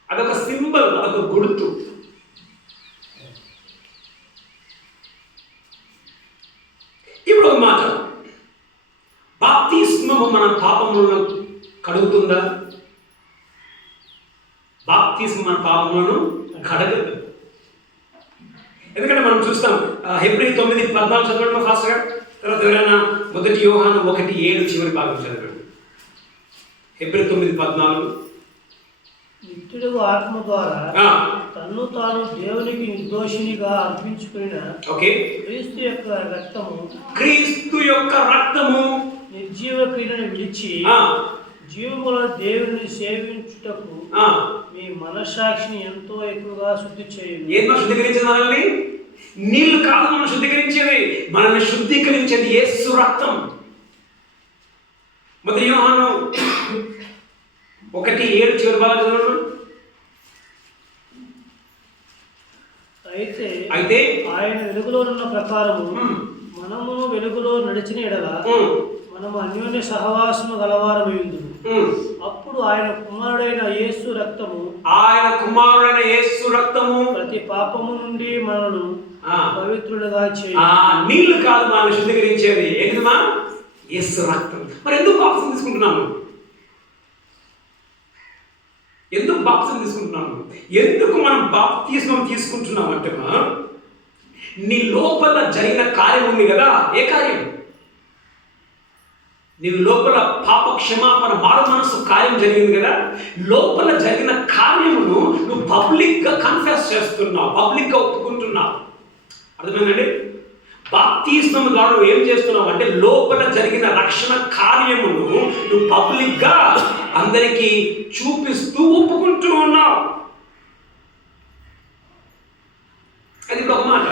అదొక సింబల్, అదొక గుర్తు. ఇప్పుడు ఒక మాట, బాప్తిస్మము మన పాపములను కడుగుతుందా? బాప్తిస్మం మన పాపములను కడగదు. ఎందుకంటే మనం చూస్తాం హెబ్రీ 9:14 చదవడం ఫాస్ట్గా, తర్వాత ఎవరైనా 1 యోహాను 1:7 చివరి భాగం చదవండి. హెబ్రీ 9:14. నిత్యుడు ఆత్మ ద్వారా తన్ను తాను దేవునికి నిర్దోషినిగా అర్పించుకున్న క్రీస్తు యొక్క రక్తము నిర్జీవ క్రియను విడిచి జీవముల దేవుని సేవించుటకు మీ మనస్సాక్షిని ఎంతో ఎక్కువగా శుద్ధి చేయండి. ఏం శుద్ధీకరించేది? మనల్ని నీళ్లు కాదు మనం శుద్ధీకరించేది, మనల్ని శుద్ధీకరించేది యేసు రక్తం. 1 యోహాను 1:7 చివరి భాగం చదవండి. అయితే ఆయన వెలుగులో ఉన్న ప్రకారము మనము వెలుగులో నడిచిన ఎడల మనము అన్యోన్య సహవాసము గలవారమైందు. అప్పుడు ఆయన కుమారుడైన యేసు రక్తము ప్రతి పాపము నుండి మనను పవిత్రులుగా చేయి. నీళ్లు కాదు మనల్ని శుద్ధీకరించేది, ఏంటిమా? యేసు రక్తం. మరి ఎందుకు బాప్తిసం తీసుకుంటున్నాము? ఎందుకు బాప్తిసం తీసుకుంటున్నాము? ఎందుకు మనం బాప్తిసం తీసుకుంటున్నాం అంటే, నీ లోపల జరిగిన కార్యం ఉంది కదా. ఏ కార్యం? నీ లోపల పాప క్షమాపణ మారు మనసు కార్యం జరిగింది కదా. లోపల జరిగిన కార్యమును నువ్వు పబ్లిక్గా కన్ఫెస్ చేస్తున్నావు, పబ్లిక్గా ఒప్పుకుంటున్నావు. అర్థమైందండి? బాప్తిస్మం ద్వారా నువ్వు ఏం చేస్తున్నావు అంటే లోపల జరిగిన రక్షణ కార్యమును నువ్వు పబ్లిక్గా అందరికీ చూపిస్తూ ఒప్పుకుంటూ ఉన్నావు. అది ఇప్పుడు ఒక మాట.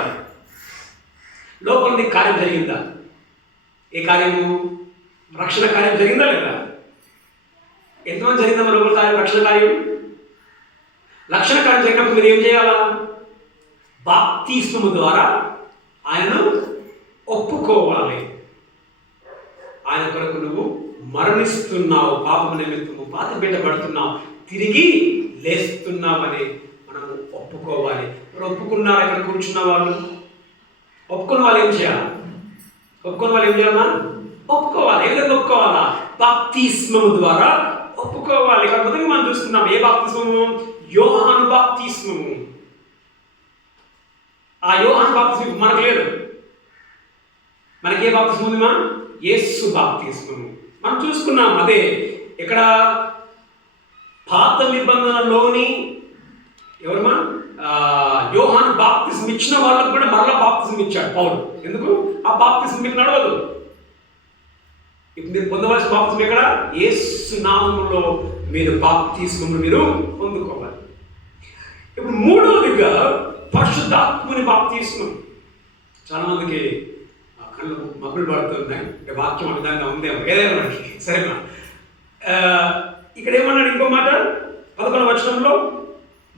లోపల నీకు కార్యం జరిగిందా? ఏ కార్యము? రక్షణ కార్యం జరిగిందా లేదా? ఎంతమంది జరిగిందా లోపల కార్యం? రక్షణ కార్యం. రక్షణ కార్యం జరిగినప్పుడు మీరు ఏం చేయాలా? బాప్తిస్మము ద్వారా ఆయనను ఒప్పుకోవాలి. ఆయన కొరకు నువ్వు మరణిస్తున్నావు, పాపము నిమిత్తము పాతి పెట్టబడుతున్నావు, తిరిగి లేస్తున్నావని మనము ఒప్పుకోవాలి. మరి ఒప్పుకున్నారు ఇక్కడ కూర్చున్న వాళ్ళు? ఒప్పుకున్న వాళ్ళు ఏం చేయాలి? ఒప్పుకోవాలా? ఏ విధంగా ఒప్పుకోవాలా? బాప్తిస్మము ద్వారా ఒప్పుకోవాలి. ఇక్కడ మొదటి మనం చూస్తున్నాం. ఏ బాప్తిస్మము? యోహాను బాప్తిస్మము. ఆ యోహాను బాప్తిస్మం మనకు లేదు. మనకి ఏ బాప్తిస్మం ఉంది? యేసు బాప్తిస్మము మనం చూసుకున్నాం. అదే ఇక్కడ పాత నిబంధనలోని ఎవరమ్మా? యోహాను బాప్తిస్మం ఇచ్చిన వాళ్ళకు కూడా మరలా బాప్తిస్మం ఇచ్చాడు పౌలు. ఎందుకు? ఆ బాప్తిస్మం మీకు నడవదు. ఇప్పుడు మీరు పొందవలసిన బాప్తిస్మం ఎక్కడ? యేసు నామములో మీరు బాప్తిస్మమును మీరు పొందుకోవాలి. ఇప్పుడు మూడవదిగా పరిశుద్ధాత్మని బాప్తిస్మం. చాలా మందికి కళ్ళు మబ్బులు పడుతున్నాయి. వాక్యం ఆ విధంగా ఉందేమో, ఏదైనా సరేనా? ఇక్కడ ఏమన్నాడు ఇంకో మాట 11వ వచనంలో,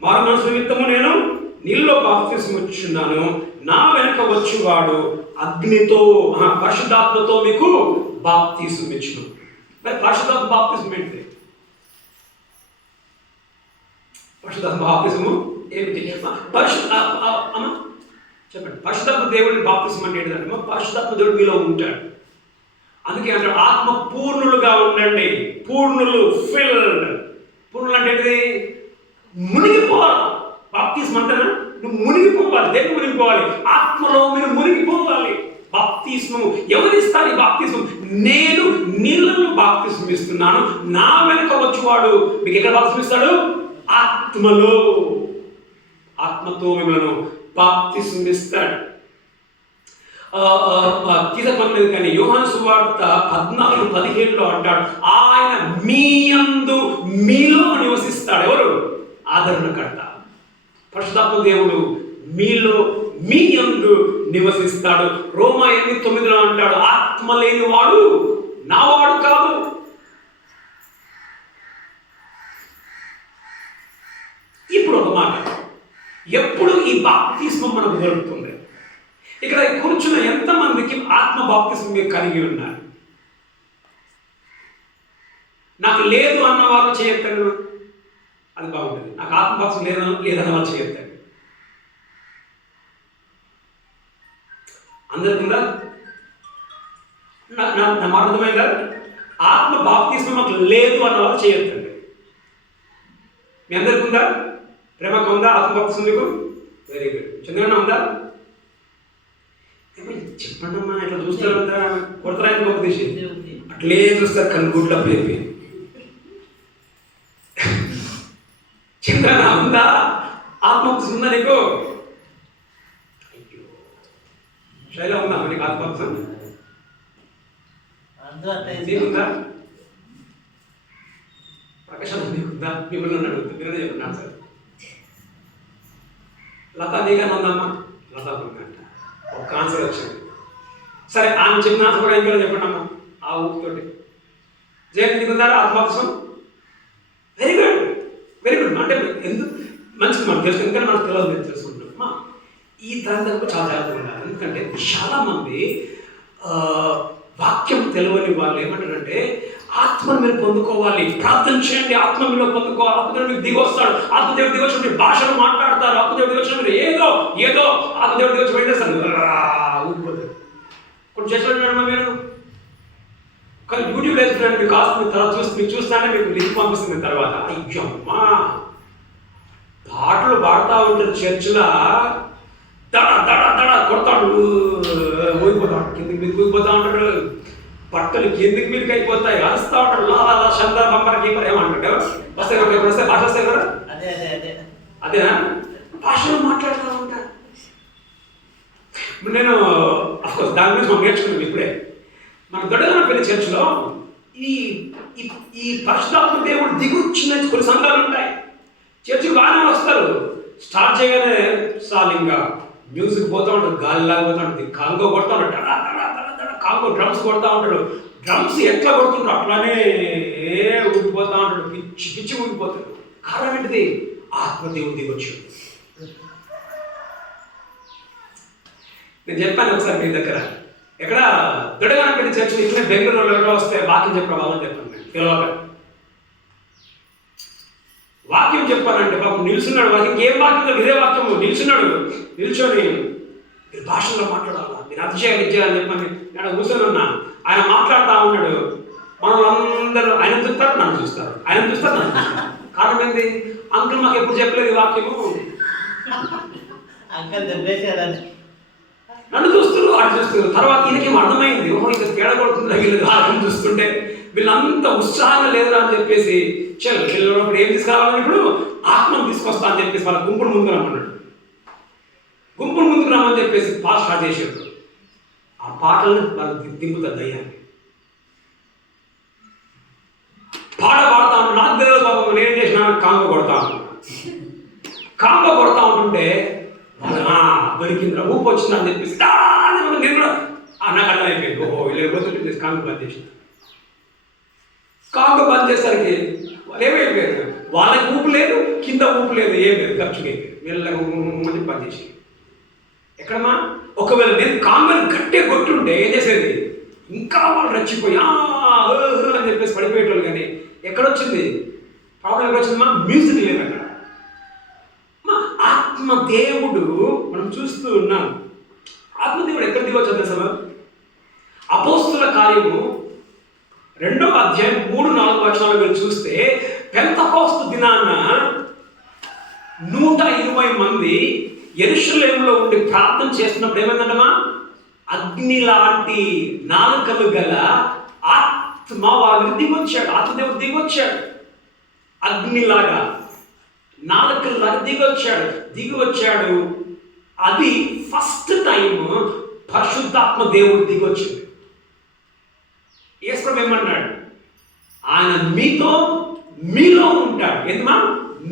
మారు మనసు నిమిత్తము నేను నీళ్ళలో బాప్తిస్మం ఇచ్చున్నాను, నా వెనక వచ్చువాడు అగ్నితో పరిశుద్ధాత్మతో మీకు బాప్తిస్మం ఇచ్చును. మరి పరిశుద్ధాత్మ బాప్తిస్మం ఏంటి? పరిశుద్ధాత్మ బాప్తిస్మము ఏమిటి? చెప్పండి. పరిశుద్ధాత్మ దేవుడిని బాప్తిస్మం అంటే ఏంటంటే, పరిశుద్ధాత్మ దేవుడు మీలో ఉంటాడు. అందుకే అంటే ఆత్మ పూర్ణులుగా ఉండండి. పూర్ణులు, ఫిల్డ్. పూర్ణులు అంటే ఏంటిది? మునిగిపోవాలి. బాప్తిస్మం అంటేనా నువ్వు మునిగిపోవాలి. దేన్ని మునిగిపోవాలి? ఆత్మలో మీరు మునిగిపోవాలి. బాప్తిస్మము ఎవరిస్తారు? ఈ బాప్తిస్మం నేను నీళ్ళను బాప్తిస్మం ఇస్తున్నాను, నా వెనుక వచ్చేవాడు మీకు ఎక్కడ బాప్తిస్మం ఇస్తాడు? ఆత్మలో. ఆత్మతో మిమ్మల్ని బాప్తిస్మం ఇస్తాడు. తీసపడలేదు కానీ యోహాను సువార్త 14:17 అంటాడు, ఆయన మీ యందు మీలో నివసిస్తాడు. ఎవరు? ఆదరణకర్త. పరిశుద్ధాత్మ దేవుడు మీలో మీ యందు నివసిస్తాడు. రోమా 8:9 అంటాడు, ఆత్మ లేని వాడు నావాడు కాదు. ఇప్పుడు ఒక మాట, ఎప్పుడు ఈ బాప్తిస్మం మనకు దొరుకుతుంది? ఇక్కడ కూర్చున్న ఎంతమందికి ఆత్మ బాప్తిస్మం మీరు కలిగి ఉన్నారు? నాకు లేదు అన్న వాళ్ళు చేయొద్దండి. అది బాగుంటుంది. నాకు ఆత్మ బాప్తిస్మం లేదన్న వాళ్ళు చేయొద్దండి. అందరికి ఉందా? నా మాట అర్థమైందా? ఆత్మ బాప్తిస్మం మాకు లేదు అన్న వాళ్ళు చేయొద్దండి. మీ అందరికి ఉందా? ప్రేమకు ఉందా ఆత్మ బాప్తిస్మం మీకు? Very good. చంద్రన్న ఉందా? చెప్పండి అమ్మా, ఇట్లా చూస్తారంతా కొడతారా ఒక దిశ అట్లే చూస్తారు కనుగుడ్ల పేపి. చంద్రనా ఉందా? ఆత్మహత్య ఉందా నీకు? అయ్యో, శైల ఉందా నీకు ఆత్మహత్య? నీకుందా? ప్రకాశం నీకుందా? మిమ్మల్ని ఉన్నాడు, మీరే చెప్పండి సార్. లత నీకన్నా ఉందమ్మా? లత ఉందంట. ఒక ఆన్సర్ వచ్చింది. సరే, ఆమె చెప్పిన ఆన్సర్ కూడా ఇంకో చెప్పండి అమ్మా, ఆ ఊపితోటి. జయంతి నీకుందారా ఆత్మహత్యం? Very good, very good. అంటే ఎందుకు మంచిది మనకు తెలుసు, ఎందుకంటే మనకు తెలియదు, నేను తెలుసుకుంటున్నాం. ఈ తరంలో చాలా జాగ్రత్తగా ఉండాలి. ఎందుకంటే చాలామంది వాక్యం తెలియని వాళ్ళు ఏమంటారంటే ఆత్మను మీరు పొందుకోవాలి, ప్రార్థన చేయండి, ఆత్మ మీలో పొందుకోవాలి, ఆత్మదేవుడు మీకు దిగి వస్తాడు, ఆత్మదేవుడు దిగి వచ్చి మీరు భాషలు మాట్లాడతారు, ఆత్మదేవుడు దిగి వచ్చి మీరు ఏదో ఏదో ఆత్మదేవుడు దిగి వచ్చి పెట్టేస్తారు, ఊరిపోతారు. కొన్ని చేసిన మీరు కానీ యూట్యూబ్ వేసుకున్నాను, మీకు ఆస్తి మీరు తర్వాత మీరు చూస్తానే మీకు లింక్ పంపిస్తుంది. తర్వాత అయ్యమ్మా పాటలు పాడుతూ ఉంటారు చర్చిలో, దడ దడ దడ కొడతాడు, ఊగిపోతాడు, కిందికి మీదకి ఊగిపోతూ ఉంటాడు, బట్టలు కిందికి మీదకి అయిపోతాయి, అరుస్తూ ఉంటాడు, లాలా చంద్ర బంపర్ కీపర్ ఏమంటాడు, వస్తాయి కదా, ఎప్పుడు వస్తాయి భాష వస్తాయి కదా, అదేనా భాషలో మాట్లాడుతూ ఉంటా. నేను అఫ్కోర్స్ దాని గురించి మనం నేర్చుకున్నాం ఇప్పుడే. మన దొడ్డదన పెళ్లి చర్చిలో ఈ ఈ పరిశుద్ధాత్మ దేవుడు దిగుచ్చిన కొన్ని సంఘాలు ఉంటాయి. చర్చికి బాగానే వస్తారు, స్టార్ట్ చేయగానే సాలింగా మ్యూజిక్ పోతూ ఉంటాడు, గాలిలాగా పోతూ ఉంటుంది, కాంగో కొడతా ఉంటాడు, దడ దడ దడ దడ కాంగో డ్రమ్స్ కొడతా ఉంటాడు. డ్రమ్స్ ఎట్లా కొడుతుంటారు అట్లానే ఊడిపోతూ ఉంటాడు, పిచ్చి పిచ్చి ఊడిపోతాడు. కారణం ఏంటిది? ఆత్మదేవుడు దిగొచ్చాడు. నేను చెప్పాను ఒకసారి మీ దగ్గర, ఎక్కడ దొడ్డగానే పెళ్లి చర్చలు ఇట్లనే బెంగళూరులో ఎవరో వస్తే వాక్యం చెప్పడం చెప్పాను. నేను తెలియక వాక్యం చెప్పానంటే పాపం నిల్చున్నాడు, వాక్యం ఏం వాక్యం, ఇదే వాక్యము. నిల్చున్నాడు, నిల్చొని మీరు భాషల్లో మాట్లాడాలా, మీరు అతిశయాలు ఇచ్చేయాలని చెప్పని నేను కూర్చొని ఉన్నా. ఆయన మాట్లాడుతూ ఉన్నాడు, మనం అందరూ ఆయన చూస్తారు, నన్ను చూస్తారు, ఆయన చూస్తారు, నన్ను చూస్తారు. కారణం ఏంటి? అంకుల్ మాకు ఎప్పుడు చెప్పలేదు ఈ వాక్యము, నన్ను చూస్తున్నారు, అటు చూస్తున్నారు. తర్వాత ఈయనకేం అర్థమైంది, ఓహో ఇది తేడా కొడుతుంది వీళ్ళు ఆలోచన చూస్తుంటే, వీళ్ళంతా ఉత్సాహంగా లేదురా అని చెప్పేసి చల్ పిల్లలు ఏం తీసుకురావాలని ఇప్పుడు ఆత్మను తీసుకొస్తా అని చెప్పేసి వాళ్ళ గుంపుడు ముందు రమ్మన్నాడు. గుంపుడు ముందుకు రమ్మని చెప్పేసి పాట స్టార్ట్ చేసాడు. ఆ పాటలను వాళ్ళు దింపుతారు దయ్యాన్ని. పాట పాడుతా ఉంటాడు, నాకు తెలియదు బాబు నేను చేసిన కాంగ కొడతాను, కాంగ కొడతా ఉంటుంటే దొరికిందిరా ఊపు వచ్చిందని చెప్పేసి నేను కూడా నాకు అర్థమైపోయింది, ఓహో ఇలా పోతుంటే కాంగ బంద్ చేసిన. కాంగ బంద్ చేసరికి వాళ్ళు ఏమైపోయారు, వాళ్ళకి ఊపు లేదు, కింద ఊపు లేదు, ఏం లేదు, ఖర్చుకి అయిపోయింది. వీళ్ళకి బంద్ చేసి ఎక్కడమ్మా, ఒకవేళ నేను కాంగని గట్టే కొట్టుంటే ఏం చేసేది, ఇంకా వాళ్ళు రెచ్చిపోయి అని చెప్పేసి పడిపోయేటోళ్ళు. కానీ ఎక్కడొచ్చింది ప్రాబ్లం, ఎక్కడొచ్చిందమ్మా, మ్యూజిక్ లేదు అక్కడ. ఆత్మదేవుడు మనం చూస్తూ ఉన్నాం. ఆత్మదేవుడు ఎక్కడ దిగొచ్చు తెలుసా? అపోస్తుల కార్యము 2వ అధ్యాయం 3-4 వచనాలు మీరు చూస్తే, పెంతెకోస్తు దినాన 120 మంది యెరూషలేములో ఉండి ప్రార్థన చేస్తున్నప్పుడు ఏమైందమ్మా, అగ్ని లాంటి నాలుకలు గల ఆత్మ వారిని దిగొచ్చాడు. ఆత్మదేవుడు దిగొచ్చాడు, అగ్నిలాగా నాలుకల్లాగా దిగి వచ్చాడు. అది ఫస్ట్ టైం పరిశుద్ధాత్మ దేవుడు దిగొచ్చింది. యేసు ఏమన్నాడు, ఆయన మీలో ఉంటాడు. ఎందుమా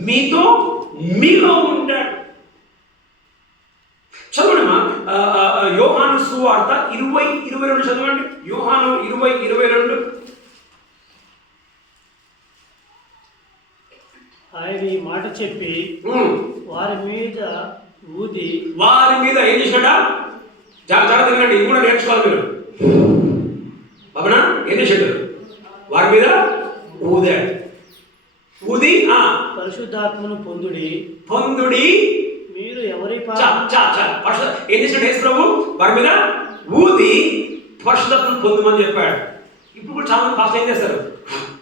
మీతో మీలో ఉంటాడు. చదవడమ్మా, యోహాను సువార్త 20:22 చదవండి. యోహాను 20:22. ఆయన ఈ మాట చెప్పి వారి మీద ఏం చేసినట? జాగ్రత్త తినండి, ఇది కూడా నేర్చుకోవాలి మీరు. బాబనా ఏం చేసాడు? వారి మీద ఊదాడు. ఊది పరిశుద్ధాత్మను పొందుడి మీరు ఎవరి ఏం చేసినాడు యేసు ప్రభు? వారి మీద ఊది పరిశుద్ధాత్మను పొందుమని చెప్పాడు. ఇప్పుడు కూడా చాలా మంది ఫాస్ట్ ఏం చేస్తారు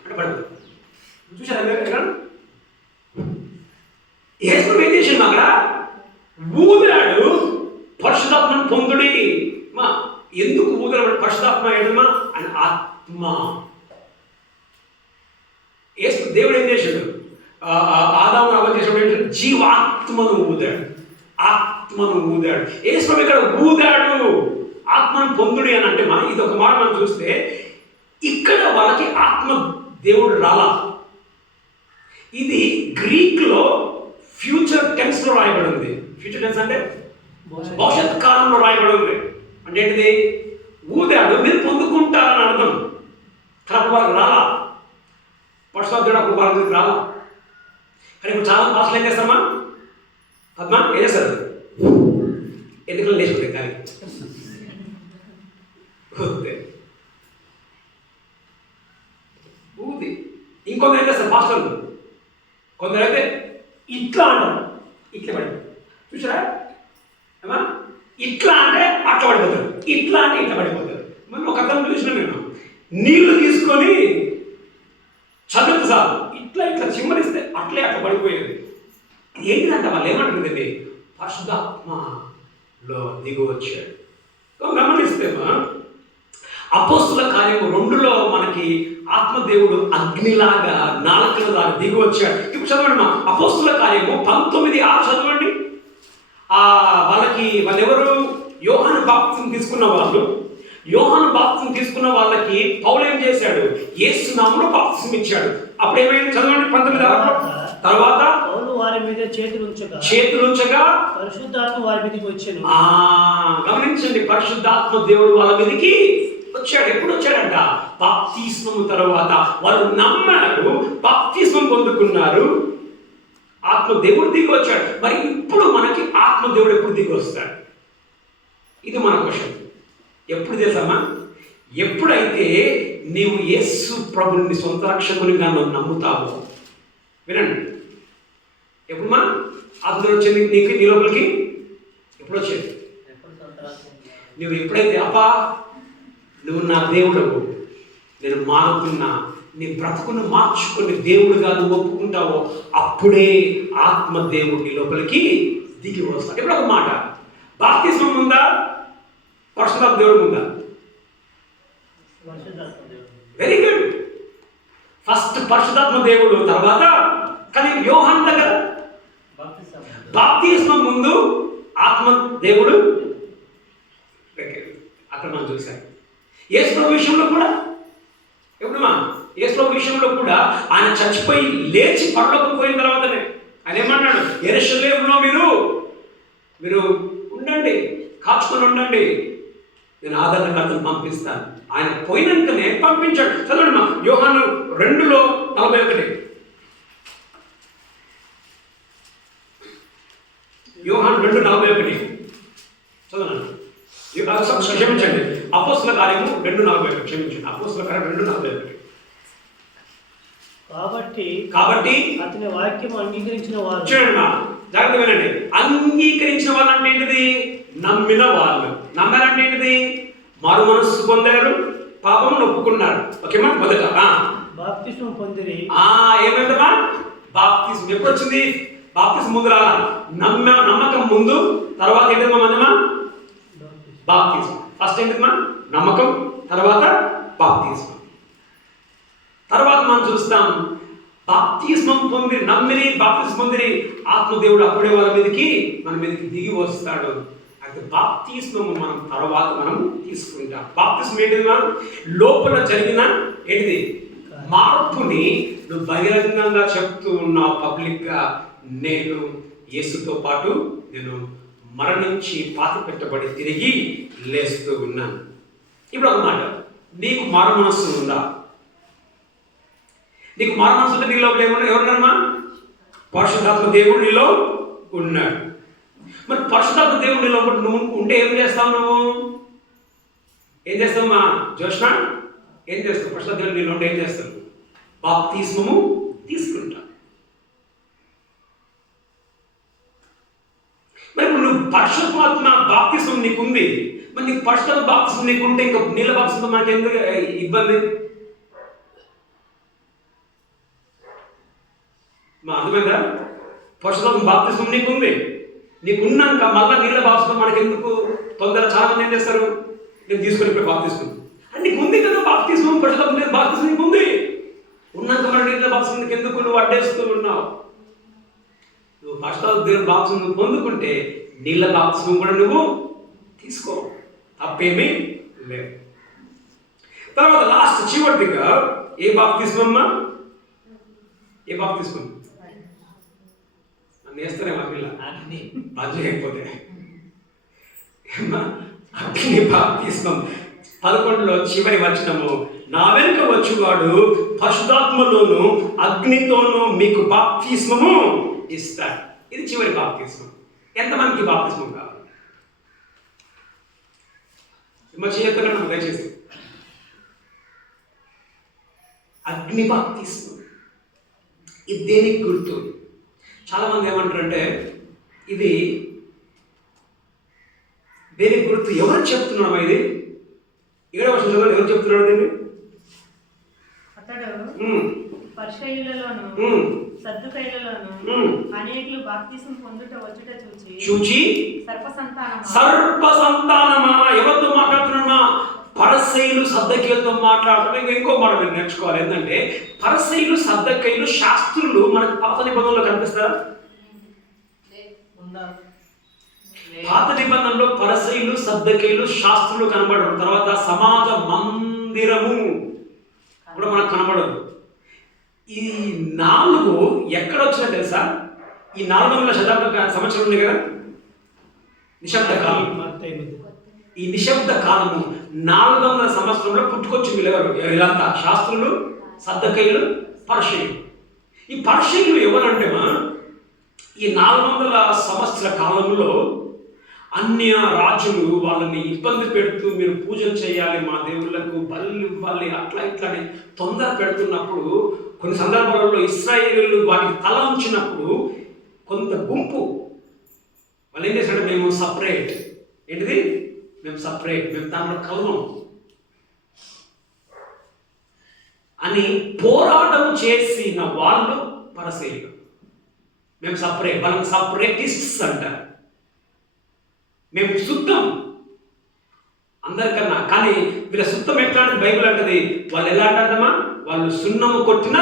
అంటే పడుతుంది. చూసారా యేసు ప్రభు ఏం చేసిండు? అక్కడ ఊదాడు, పరిశుద్ధాత్మను పొందుడి. ఎందుకు ఊదడం? పరిశుద్ధాత్మ ఏదమ్మా అని ఆత్మ. దేవుడు ఏం చేశాడు? ఆదాము అవ్వ చేసాడు, జీవాత్మను ఊదాడు, ఆత్మను ఊదాడు. యేసు ఇక్కడ ఊదాడు, ఆత్మను పొందుడి అని అంటే ఇది ఒక మాట మనం చూస్తే ఇక్కడ వాళ్ళకి ఆత్మ దేవుడు రాలా. ఇది గ్రీక్లో ఫ్యూచర్ టెన్స్లో రాయబడి ఉంది. ఫ్యూచర్ టెన్స్ అంటే భవిష్యత్ కాలంలో రాయబడి ఉంది. అంటే ఏంటిది? ఊదాడు, మీరు పొందుకుంటారని అర్థం. కాబట్టి వాళ్ళకి రాలా, పరిశుద్ధాత్ముడు అప్పుడు వాళ్ళ దగ్గరికి రాలా. కానీ ఇప్పుడు చాలా భాషలు ఏం చేస్తామా? పద్మా ఏం చేస్తారు? ఎందుకు లేచిపోతే కానీ ఊది. ఇంకొందరు ఏం చేస్తారు? పాస్టర్లు కొందరు అయితే ఇట్లా అంటారు, ఇట్లా పడిపోతారు. చూసారా ఏమా? ఇట్లా అంటే అట్లా పడిపోతారు, ఇట్లా అంటే ఇట్లా పడిపోతారు. మనం ఒక అర్థం చూసిన నేను నీళ్లు తీసుకొని చదువుతు సార్ ఇట్లా ఇట్లా చిమ్మరిస్తే అట్లే అట్లా పడిపోయేది. ఏంటిదంటే వాళ్ళు ఏమంటుందండి? పరిశుద్ధాత్మలో దిగు వచ్చాడు. గమనిస్తేమా అపోస్తుల కార్యము 2లో మనకి ఆత్మదేవుడు అగ్నిలాగా నాలుకలాగా దిగి వచ్చాడు. ఇప్పుడు చదవండి మా అపోస్తుల కార్యము 19:6 చదవండి. వాళ్ళెవరు? యోహాను బాప్తిసం తీసుకున్న వాళ్ళు. యోహాను బాప్తిసం తీసుకున్న వాళ్ళకి పౌలు ఏం చేశాడు? యేసు నామములో బాప్తిసం ఇచ్చాడు. అప్పుడు ఏమైంది? చదవండి 19:6. తర్వాత పౌలు వారి మీద చేతులుంచగా పరిశుద్ధాత్మ వారి మీదకి వచ్చాను. గమనించండి, పరిశుద్ధాత్మ దేవుడు వాళ్ళ మీదకి వచ్చాడు. ఎప్పుడు వచ్చాడంట? బాప్తిస్మము తర్వాత. వాళ్ళు నమ్మారు, బాప్తిస్మం పొందుకున్నారు, ఆత్మదేవుడు దిగి వచ్చాడు. మరి ఇప్పుడు మనకి ఆత్మదేవుడు ఎప్పుడు దిగి వస్తాడు? ఇది మన క్వశ్చన్. ఎప్పుడు తెలుసామా? ఎప్పుడైతే నీవు యేసు ప్రభుని సొంత రక్షకునిగా నమ్ముతావో. వినండి, ఎప్పుడుమా ఆత్మదేవుడు వచ్చింది నీ లోపలికి? ఎప్పుడు వచ్చేది? నువ్వు ఎప్పుడైతే అప్పా నువ్వు నా దేవుడు, నేను మారుతున్నా, నీ బ్రతుకును మార్చుకుని దేవుడుగా నువ్వు ఒప్పుకుంటావో అప్పుడే ఆత్మదేవుడు నీ లోపలికి దిగి వస్తాడు. ఇప్పుడు ఒక మాట, బాప్తిస్మం ఉందా? పరిశుద్ధాత్మ దేవుడు ఉందా? Very good. ఫస్ట్ పరిశుద్ధాత్మ దేవుడు, తర్వాత కానీ యోహాను దగ్గర బాప్తిస్మం ముందు ఆత్మ దేవుడు. అక్కడ మనం చూసాం. యేసు ప్రభు విషయంలో కూడా ఎప్పుడుమా యేసు ప్రభు విషయంలో కూడా ఆయన చచ్చిపోయి లేచి పరలోకం పోయిన తర్వాతనే ఆయన ఏమన్నాడు? యెరూషలేములో మీరు ఉండండి, కాచుకొని ఉండండి, నేను ఆదరణకర్తను పంపిస్తాను. ఆయన పోయినాకనే పంపించాడు. చదవండి మా యోహాను 2:41. యోహాను 2:41 చదవండి. క్షమించండి, అపోస్తుల కార్యము 2:41. క్షమించండి, అపోస్తుల కార్యం 2:41. కాబట్టి అతని వాక్యం అంగీకరించిన వారు. చూడండి మా జాగ్రత్త వినండి. అంగీకరించిన వాళ్ళు అంటే ఏంటిది? నమ్మిన వాళ్ళు. నమ్మారంటే ఏంటిది? మారు మనస్సు పొందారు, పాపం ఒప్పుకున్నారు. ఓకేమా? మొదట బాప్తిస్మం పొందిరి. ఏమైందమ్మా? బాప్తిస్మం ఎప్పుడు వచ్చింది? బాప్తిస్మం ముందు రాలా, నమ్మకం ముందు, తర్వాత ఏంటమ్మా? మనమా బాప్తిస్మం. ఫస్ట్ ఏంటమ్మా? నమ్మకం, తర్వాత బాప్తిస్మం. తర్వాత మనం చూస్తాం బాప్తిస్మం పొంది నమ్మిని బాప్తిస్మం పొందిని ఆత్మదేవుడు అప్పుడే మన మీదకి దిగి వస్తాడు. అయితే బాప్తిస్మం మనం తర్వాత మనం తీసుకుంటాం. బాప్తిస్మం ఏంటిది? మనం లోపల జరిగిన ఏంటిది? మార్పుని నువ్వు బహిరంగంగా చెప్తూ ఉన్నావు పబ్లిక్గా. నేను యేసుతో పాటు నేను మరణించి పాతి పెట్టబడి తిరిగి లేస్తూ ఉన్నాను. ఇప్పుడు ఒక మాట, నీకు మారు మనస్సు ఉందా? నీకు మారు మనస్సు ఉంటే నీ లోపల ఏమన్నా ఎవరున్నారమ్మా? పరిశుద్ధాత్మ దేవుడు నీలో ఉన్నాడు. మరి పరిశుద్ధాత్మ దేవుడు నీలో నువ్వు ఉంటే ఏం చేస్తావు? నువ్వు ఏం చేస్తావమ్మా జోష్న? ఏం చేస్తావు? పరిశుద్ధాత్మ దేవుడు నీలో ఉంటే ఏం చేస్తావు? బాప్తిస్మము తీసుకుంటా. మరి ఇప్పుడు నువ్వు పరిశుద్ధాత్మ బాప్తిస్మం నీకుంది, మరి నీకు పరిశుద్ధాత్మ బాప్తిస్మం నీకుంటే ఇంకా నీళ్ళ బాప్తిస్మం మనకి ఎందుకు ఇబ్బంది? మా అర్థమైందా? పరిశుద్ధాత్మ బాప్తిస్మం నీకుంది, నీకున్నాక మళ్ళీ నీళ్ళ బాప్తిస్మం మనకి ఎందుకు? తొందర చాలా మంది ఏం చేస్తారు? నేను తీసుకొని ఇప్పుడు బాప్తిస్మం అంటే నీకు ఉంది కదా బాప్తిస్మం, పరిశుద్ధాత్మ లేదు బాప్తిస్మం నీకు ఉంది. ఉన్నంత మరి నీళ్ళ బాప్తిస్మం నీకు ఎందుకు నువ్వు అడ్డేస్తూ ఉన్నావు? నువ్వు పరిశుద్ధాత్మ దేవుని బాప్తిస్మం నువ్వు పొందుకుంటే నీళ్ళ బాప్తిస్మం కూడా నువ్వు తీసుకో, తప్పేమీ లేదు. తర్వాత లాస్ట్ చివరిగా ఏ బాప్తిస్మం అమ్మా? ఏ బాప్తిస్మం? నన్ను వేస్తానే మా పిల్ల అగ్ని అయిపోతే అగ్ని బాప్తిస్మం 11లో చివరి వచనము, నా వెనుక వచ్చువాడు పరిశుద్ధాత్మలోను అగ్నితోనూ మీకు బాప్తిస్మము ఇస్తాడు. ఇది చివరి బాప్తిస్మం. ఎంతమందికి బాప్తిస్మం కావాలి? చేయొద్దని నాకు దయచేసి. అగ్ని బాప్తిస్మం ఇది దేనికి గుర్తు? చాలామంది ఏమంటారంటే ఇది దేనికి గుర్తు? ఎవరు చెప్తున్నామా ఇది? 7వ వచనంలో ఎవరు చెప్తున్నాడు దీన్ని? అతడు పరిసయ్యులలోను సద్దుకయ్యులలోను అనేకులు బాప్తిస్మం పొందుట వచ్చుట చూచి సర్ప సంతానమా ఎవరితో మాట్లాడుతున్నా? పరిసయ్యులు సద్దకయ్యులతో మాట్లాడుతున్నా. ఇంకో మాట మీరు నేర్చుకోవాలి. ఏంటంటే పరిసయ్యులు సద్దకయ్యులు శాస్త్రులు మనకు పాత నిబంధనలో కనిపిస్తారా? పాత నిబంధనలో పరిసయ్యులు సద్దకయ్యులు శాస్త్రులు కనబడరు. తర్వాత సమాజ మందిరము కూడా మనకు కనబడదు. ఈ 4 ఎక్కడ వచ్చినా తెలుసా? ఈ 400 శతాబ్ద సంవత్సరం ఉంది కదా, నిశ్శబ్ద కాలం. ఈ నిశ్శబ్ద కాలము 400 సంవత్సరంలో పుట్టుకొచ్చింది ఎవరు? వీళ్ళంతా శాస్త్రులు, సద్దకయ్యులు, పరిసయ్యులు. ఈ పరిసయ్యులు ఎవరంటే ఈ 400 సంవత్సర కాలంలో అన్య రాజులు వాళ్ళని ఇబ్బంది పెడుతూ మీరు పూజలు చేయాలి, మా దేవుళ్ళకు బలు ఇవ్వాలి, అట్లా ఇట్లా అని తొందర పెడుతున్నప్పుడు కొన్ని సందర్భాలలో ఇశ్రాయేలీయులు వాటికి తల ఉంచినప్పుడు కొంత గుంపు వాళ్ళు ఏం చేశారంటే మేము సపరేట్, ఏంటిది మేము సపరేట్, మేము దాంట్లో కలవం అని పోరాటం చేసిన వాళ్ళు పరిసయ్యులు. మేము సపరేట్, వాళ్ళని సపరేటిస్ట్స్ అంటారు. మేము శుద్ధం అందరికన్నా. కానీ వీళ్ళ శుద్ధం ఎట్లా అంటే బైబిల్ అంటది, వాళ్ళు ఎలా అంటారమ్మా? వాళ్ళు సున్నము కొట్టిన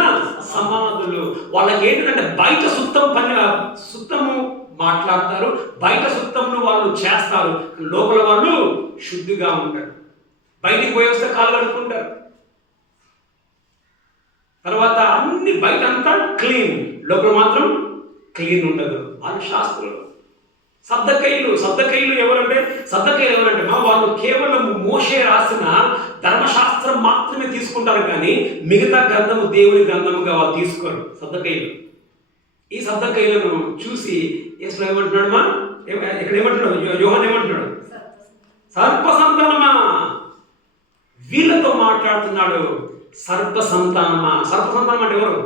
సమాధులు. వాళ్ళకి ఏంటంటే బయట శుద్ధము మాట్లాడతారు, బయట శుద్ధమును వాళ్ళు చేస్తారు, లోపల వాళ్ళు శుద్ధిగా ఉంటారు. బయటికి పోయి వస్తే కాళ్ళు కడుక్కుంటారు, తర్వాత అన్ని బయట అంతా క్లీన్, లోపల మాత్రం క్లీన్ ఉండదు. వాళ్ళు శాస్త్రులు. సద్దకయ్యులు ఎవరంటే వాళ్ళు కేవలం మోషే రాసిన ధర్మశాస్త్రం మాత్రమే తీసుకుంటారు, కానీ మిగతా గ్రంథము దేవుని గ్రంథముగా వాళ్ళు తీసుకోరు సద్దకయ్యులు. ఈ సద్దకయ్యులను చూసి యేసు ఏమంటున్నాడు? ఇక్కడ ఏమంటున్నాడు? యోహాను ఏమంటున్నాడు? సర్ప సంతానమా. వీళ్ళతో మాట్లాడుతున్నాడు. సర్ప సంతానమా. సర్ప సంతానం అంటే ఎవరు?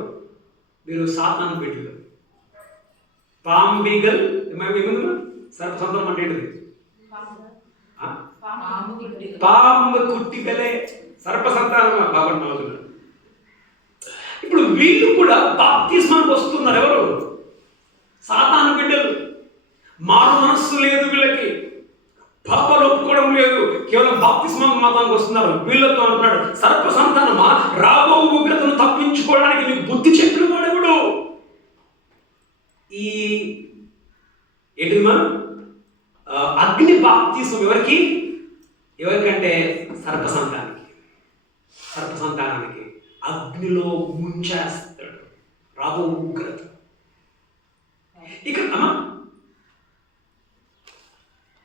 మీరు సాతాను బిడ్డలు, పాంబిగల్. సర్ప సంతానం అంటే ఏంటిది? పాంబు కుట్టిగలే సర్ప సంతానమా. బాగుంటున్నా. ఇప్పుడు వీళ్ళు కూడా బాప్తిస్మానికి వస్తున్నారు. ఎవరు? సాతాను బిడ్డలు. మారు మనస్సు లేదు వీళ్ళకి, పాపాలు ఒప్పుకోవడం లేదు, కేవలం బాప్తిస్మానికి మాత్రానికి వస్తున్నారు. వీళ్ళతో అంటున్నాడు, సర్ప సంతానమా, రాబో ఉగ్రతను తప్పించుకోవడానికి నీకు బుద్ధి చెప్పిన వాడెవడు? ఈ ఏంటిమా అగ్ని బాప్తిస్మం ఎవరికంటే సర్ప సంతానానికి అగ్నిలో ముంచేస్తాడు రాబో ఉగ్రత. ఇక్కడ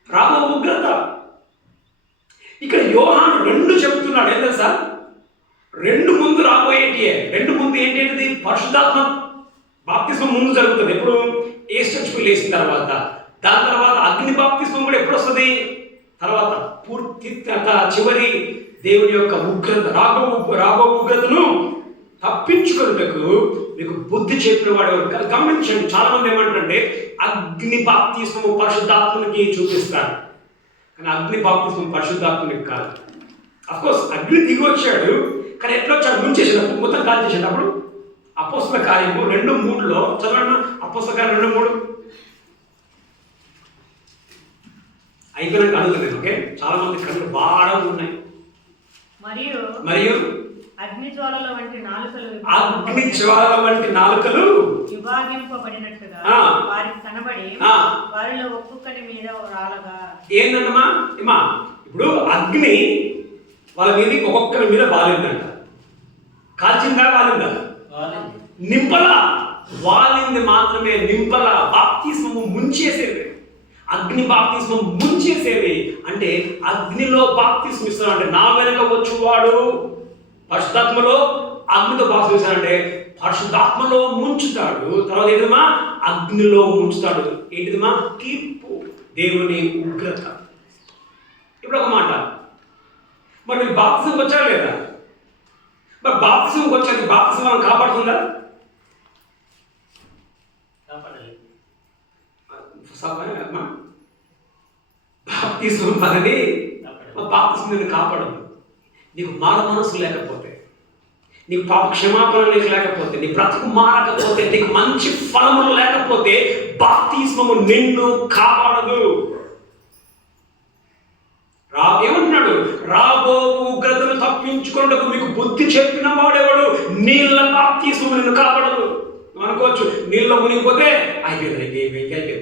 రాబో ఉగ్రత. ఇక్కడ యోహాను 2 చెప్తున్నాడు. ఏం తెలుసా? 2 ముందు రాబోయేటియే. 2 ముందు ఏంటంటే పరిశుద్ధాత్మ బాప్తిస్మం ముందు జరుగుతుంది. ఎప్పుడు? ఏస్టచ్కు లేచిన తర్వాత. దాని తర్వాత అగ్ని బాప్తిస్మం కూడా ఎప్పుడు వస్తుంది? తర్వాత పూర్తి చివరి దేవుని యొక్క ఉగ్రత, రాబో ఉగ్రతను తప్పించుకున్నట్టుకు మీకు బుద్ధి చెప్పిన వాడు ఎవరు? గమనించండి, చాలా మంది ఏమంటారంటే అగ్ని బాప్తిస్మము పరిశుద్ధాత్మనికి చూపిస్తారు, కానీ అగ్ని బాప్తిస్మం పరిశుద్ధాత్మనికి కాదు. అఫ్కోర్స్ అగ్ని దిగి వచ్చాడు, కానీ ఎట్లా వచ్చాడు? ముంచేసేటప్పుడు, మొత్తం కాల్ చేసేటప్పుడు. అపోస్తల కార్యము 2:3 చదవండి. అపోస్తల కార్యం 2:3. అయిపోయినాక అడుగుతాను. ఓకే, చాలా మంది కళ్ళు బాగా ఉన్నాయి. మరియు అగ్ని జ్వాలల వంటి నాలుకలు విభాగింపబడినట్టుగా వారికి కనబడి వారిలో ఒక్కొక్కరి మీద రాలగా. ఏంటంటమ్మా ఏమా, ఇప్పుడు అగ్ని వాళ్ళ మీద ఒక్కొక్కరి మీద బాలిందంట. కాల్చిందా బాలిందా? నింపలా. వాలింది మాత్రమే, నింపలా. బాప్తిస్మము ముంచేసేది, అగ్ని బాప్తిస్మం ముంచేసేది. అంటే అగ్నిలో బాప్తిస్మం ఇస్తాడు. అంటే నా వెనుక వచ్చువాడు పరిశుద్ధాత్మలో అగ్నితో బాప్తిస్మం ఇస్తాడంటే పరిశుద్ధాత్మలో ముంచుతాడు. తర్వాత ఏంటిదమ్మా? అగ్నిలో ముంచుతాడు. ఏంటిదమ్మా? తీర్పు, దేవుని ఉగ్రత. ఇప్పుడు ఒక మాట, మరి బాప్తిస్మంకి వచ్చారా లేదా? మరి బాప్తిస్మంకి వచ్చాక బాప్తిస్మం మనం కాపాడుతుందా? బాప్తిస్మం మనని, బాప్తిస్మం నిన్ను కాపాడదు. నీకు మారు మనసు లేకపోతే, నీకు పాప క్షమాపణ నీకు లేకపోతే, నీ బ్రతుకు మారకపోతే, నీకు మంచి ఫలములు లేకపోతే బాప్తిస్మము నిన్ను కాపాడదు. ఏమంటున్నాడు? రాబో ఉగ్రతను తప్పించుకున్నకు మీకు బుద్ధి చెప్పిన వాడెవడు? నీళ్ళ బాప్తిస్మము నిన్ను కాపాడదు. అనుకోవచ్చు, నీళ్ళలో మునిగిపోతే అయిపోయింది.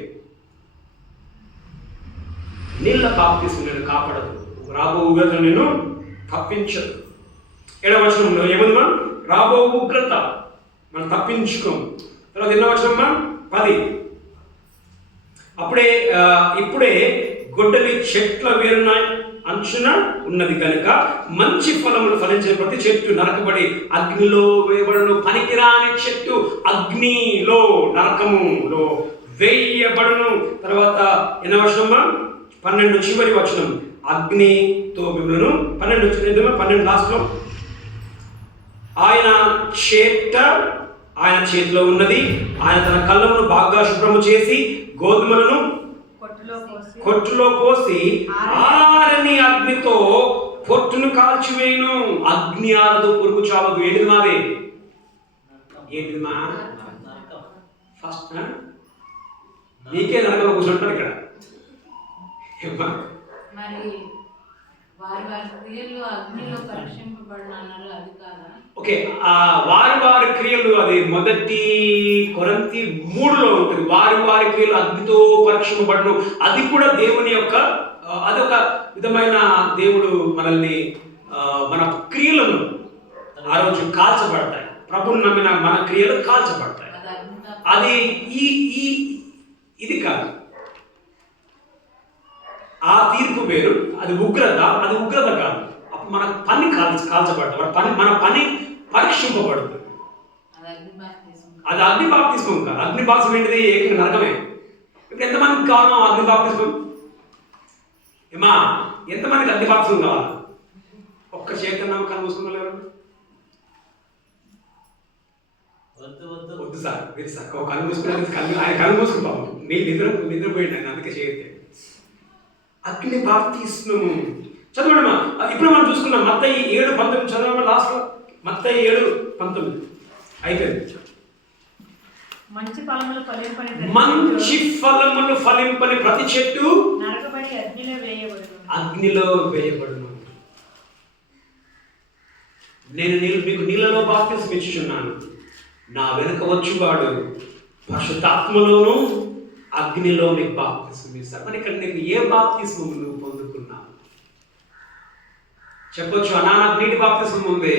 నీళ్ళ బాప్తిస్మం నిన్ను కాపాడదు. రాబో ఉగ్రతను నిన్ను తప్పించదు. 7వ వచనంలో ఏముందమ్మా? రాబో ఉగ్రత మనం తప్పించుకోము. తర్వాత 8వ వచనమ్మా 10, ఇప్పుడే గొడ్డలి చెట్ల వేరున అంచున ఉన్నది కనుక మంచి ఫలములు ఫలించిన ప్రతి చెట్టు నరకబడి అగ్నిలో వేయబడును. పనికిరాని చెట్టు అగ్నిలో, నరకములో వేయబడును. తర్వాత 8వ వచనమ్మా 12 చివరి వచనం, అగ్నితో మిమ్మల్ని 12 లాస్ట్లో, ఆయన చేతిలో ఉన్నది, ఆయన తన కళ్ళమును బాగా శుభ్రము చేసి గోధుమలను కొట్టులో పోసి ఆరని అగ్నితో పొట్టును కాల్చివేయును. అగ్ని ఆరదు, పురుగు చావదు. ఏంటిది మాది? ఏంటిది మా ఫస్ట్ నీకే నరకంలో కూర్చుంటాను ఇక్కడ. ఓకే, వారి క్రియలు, అది 1 కొరింథీ 3లో ఉంటుంది. వారి క్రియలు అగ్నితో పరీక్షింపబడును. అది కూడా దేవుని యొక్క, అదొక విధమైన దేవుడు మనల్ని, మన క్రియలను ఆ రోజు కాల్చబడతాయి. ప్రభువుని నమ్మిన మన క్రియలు కాల్చబడతాయి. అది ఇది కాదు. ఆ తీర్పు వేరు, అది ఉగ్రత కాదు. అప్పుడు మన పని కాల్చబడతాం, మన పని పరీక్షింపబడుతుంది. అది అగ్ని బాప్తిస్మం కాదు. అగ్ని బాప్తిస్మం ఏంటిది? ఏకంగా నరకమే. ఇప్పుడు ఎంతమందికి కావాలి అగ్ని బాప్తిస్మం? ఏమా, ఎంతమందికి అగ్ని బాప్తిస్మం కావాలి? ఒక్క చేతన్నాం కళ్ళు మూసుకున్నారు. వద్దు సార్, మీరు సార్ కళ్ళు మూసుకున్నారు. ఆయన కళ్ళు మూసుకుంటాము, మీరు నిద్రపోయింది ఆయన, అందుకే చేయతే. అగ్ని బాప్తిస్మము చదవడమా. ఇప్పుడు మనం చూసుకున్నాం మత్తయి 7:19 చదవమా. లాస్ట్లో మత్తయి 7:19 అయిపోయింది. మంచి ఫలములు ఫలింపని ప్రతి చెట్టు నరకబడి అగ్నిలో వేయబడును. నేను మీకు నీళ్ళలో బాప్తిస్మం ఇచ్చుచున్నాను, నా వెనుక వచ్చువాడు పరిశుద్ధాత్మలోను అగ్నిలో నీకు బాప్తిస్మం ఇస్తాడు. మరి ఇక్కడ నీకు ఏ బాప్తిస్మం నువ్వు పొందుకున్నావు? చెప్పొచ్చు, నాకు నీటి బాప్తిస్మం ఉంది,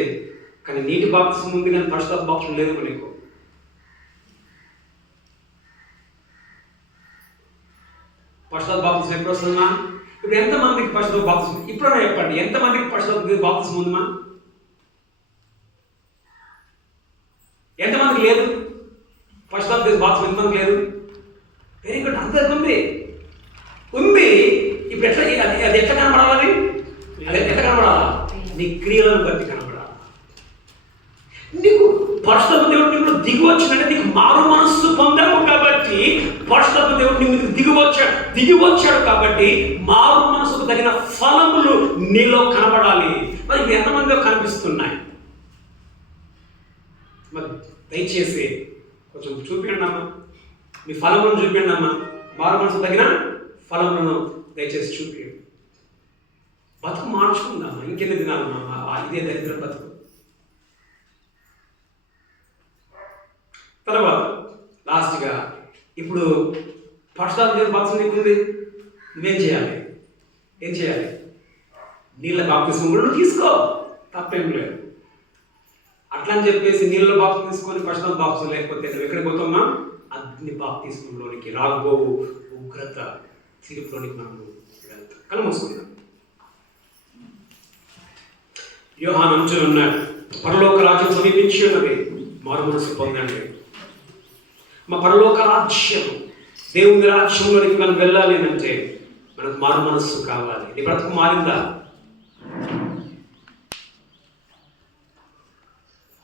కానీ నీటి బాప్తిస్మం ఉంది కానీ పరిశుద్ధాత్మ బాప్తిస్మం లేదు నీకు. పరిశుద్ధాత్మ బాప్తిస్మం ఎప్పుడు వస్తుందా? ఇప్పుడు ఎంతమందికి పరిశుద్ధాత్మ బాప్తిస్మం? ఇప్పుడైనా చెప్పండి, ఎంతమందికి పరిశుద్ధాత్మ బాప్తిస్మం ఉందమ్మా? ఎంతమందికి లేదు పరిశుద్ధాత్మ బాప్తిస్మం? ఎంతమందికి లేదు? వెరీ గుడ్, అందరికి ఉంది. ఇప్పుడు ఎట్లా అది ఎట్లా కనబడాలని? అది ఎట్లా కనబడాలా? నీ క్రియలను బట్టి కనబడాలి. నీకు పరిశుద్ధాత్మ దేవుడు నీకు దిగి వచ్చినట్టే, నీకు మారు మనస్సు పొందావు కాబట్టి పరిశుద్ధాత్మ దేవుడు నీ మీద దిగి వచ్చాడు కాబట్టి మారు మనసుకు తగిన ఫలములు నీలో కనబడాలి. మరి ఎంతమందిలో కనిపిస్తున్నాయి? మరి దయచేసి కొంచెం చూపించండి అమ్మా, మీ ఫలములను చూపించండి అమ్మా. మారు మనసు తగిన ఫలములను దయచేసి చూపి బతుకు మార్చుకుందామా. ఇంకెన్ని దినాలు ఇదే దరిద్ర బతుకు. తర్వాత లాస్ట్గా ఇప్పుడు పరిశుద్ధాత్మ బాప్తిస్మం నీకుంది, నువ్వేం చేయాలి? ఏం చేయాలి? నీళ్ళ బాప్తిస్మం కూడా తీసుకో, తప్పేం లేదు. అట్లా అని చెప్పేసి నీళ్ళ బాప్తిస్మం తీసుకొని పరిశుద్ధాత్మ బాప్తిస్మం లేకపోతే నువ్వు ఎక్కడికి పోతామా? అగ్ని బాప్తిస్మంలోనికి, రాబోవు ఉగ్రత తీర్పులోనికి మనం వెళ్తాం. కళ్ళు మూసుకుందాం. యోహాను అంటూ ఉన్నాడు, పరలోక రాజ్యం సమీపించి ఉన్నది, మారు మనసు పొందండి. మా పరలోక రాజ్యం, దేవుని రాజ్యంలోనికి మనం వెళ్ళాలి అంటే మనకు మారు మనస్సు కావాలి. నీ బ్రతుకు మారిందా?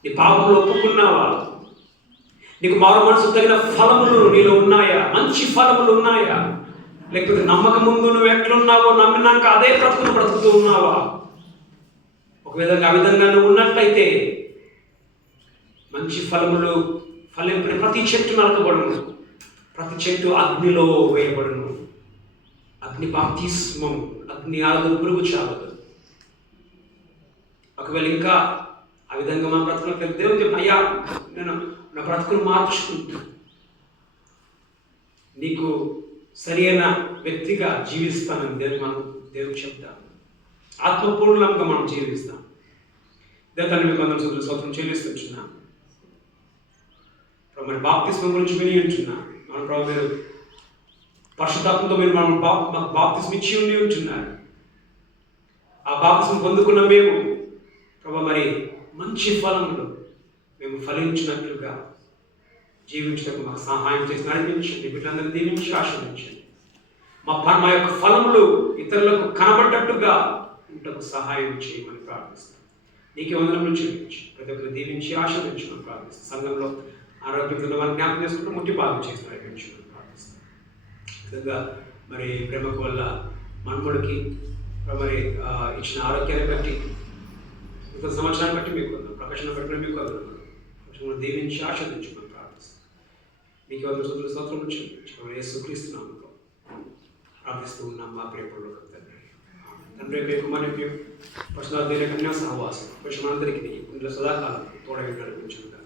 నీ పాపంలో ఒప్పుకున్నావా? నీకు మారు మనసు తగిన ఫలములు నీలో ఉన్నాయా? మంచి ఫలములు ఉన్నాయా? లేకపోతే నమ్మకం ముందు నువ్వు ఎట్లున్నావో నమ్మినాక అదే బ్రతుకును బ్రతుకుతూ ఉన్నావా? ఒక విధంగా ఆ విధంగా నువ్వు ఉన్నట్లయితే మంచి ఫలములు ఫలింపిన ప్రతి చెట్టు నరకబడును, ప్రతి చెట్టు అగ్నిలో వేయబడును. అగ్ని బాప్తిస్మం, అగ్ని ఆరదు, పురుగు చాలదు. ఒకవేళ ఇంకా ఆ విధంగా మన బ్రతుకులకు వెళ్తే దేవుని చెప్పిన, అయ్యా నేను నా బ్రతుకును మార్చుకుంటా, నీకు సరైన వ్యక్తిగా జీవిస్తానని దేవుడు చెప్తాను. ఆత్మపూర్ణంగా మనం జీవిస్తాం. దేవతాన్ని మీకు అందరూ స్వతం చెల్లిస్తున్నాం. మరి బాప్తిస్మం గురించి విని ఉంటున్నా. మన ప్రభు మీరు పరిశుద్ధాత్మతో మీరు మనం మాకు బాప్తిస్మం ఇచ్చి ఉంటున్నారు. ఆ బాప్తిస్మం పొందుకున్న మేము ప్రభు మరి మంచి ఫలములు మేము ఫలించినట్లుగా జీవించడానికి మాకు సహాయం చేసి నడిపించండి. వీళ్ళందరినీ దీవించి ఆశీర్వదించండి. మా యొక్క ఫలములు ఇతరులకు కనబడ్డట్టుగా ఇంటకు సహాయం చేయమని ప్రార్థిస్తాం. నీకే వందనములు చెల్లించి ప్రతి ఒక్కరు దీవించి ఆశీర్వదించమని ప్రార్థిస్తాం. సంఘంలో ఆరోగ్యంతో వారిని జ్ఞాపకం చేసుకుంటూ ముట్టి బాగు చేసి నడిపించమని ప్రార్థిస్తాం. విధంగా మరి ప్రేమకు వల్ల మనముడికి మరి ఇచ్చిన ఆరోగ్యాన్ని బట్టి, ఇంత సంవత్సరాన్ని బట్టి మీకు ప్రకాశం బట్టి మీకు ప్రకాశం దీవించి ఆశీర్వదించమని ప్రార్థిస్తాం. మీకు వందల స్తోత్రం చెల్లించి యేసుక్రీస్తు ప్రార్థిస్తూ ఉన్నాం మా ప్రియపూర్వక తండ్రి. కుమారి పరిశుద్ధాత్మ కన్యా సహవాసం మనందరికీ సదాకాలం తోడగా నడిపించుకుంటారు.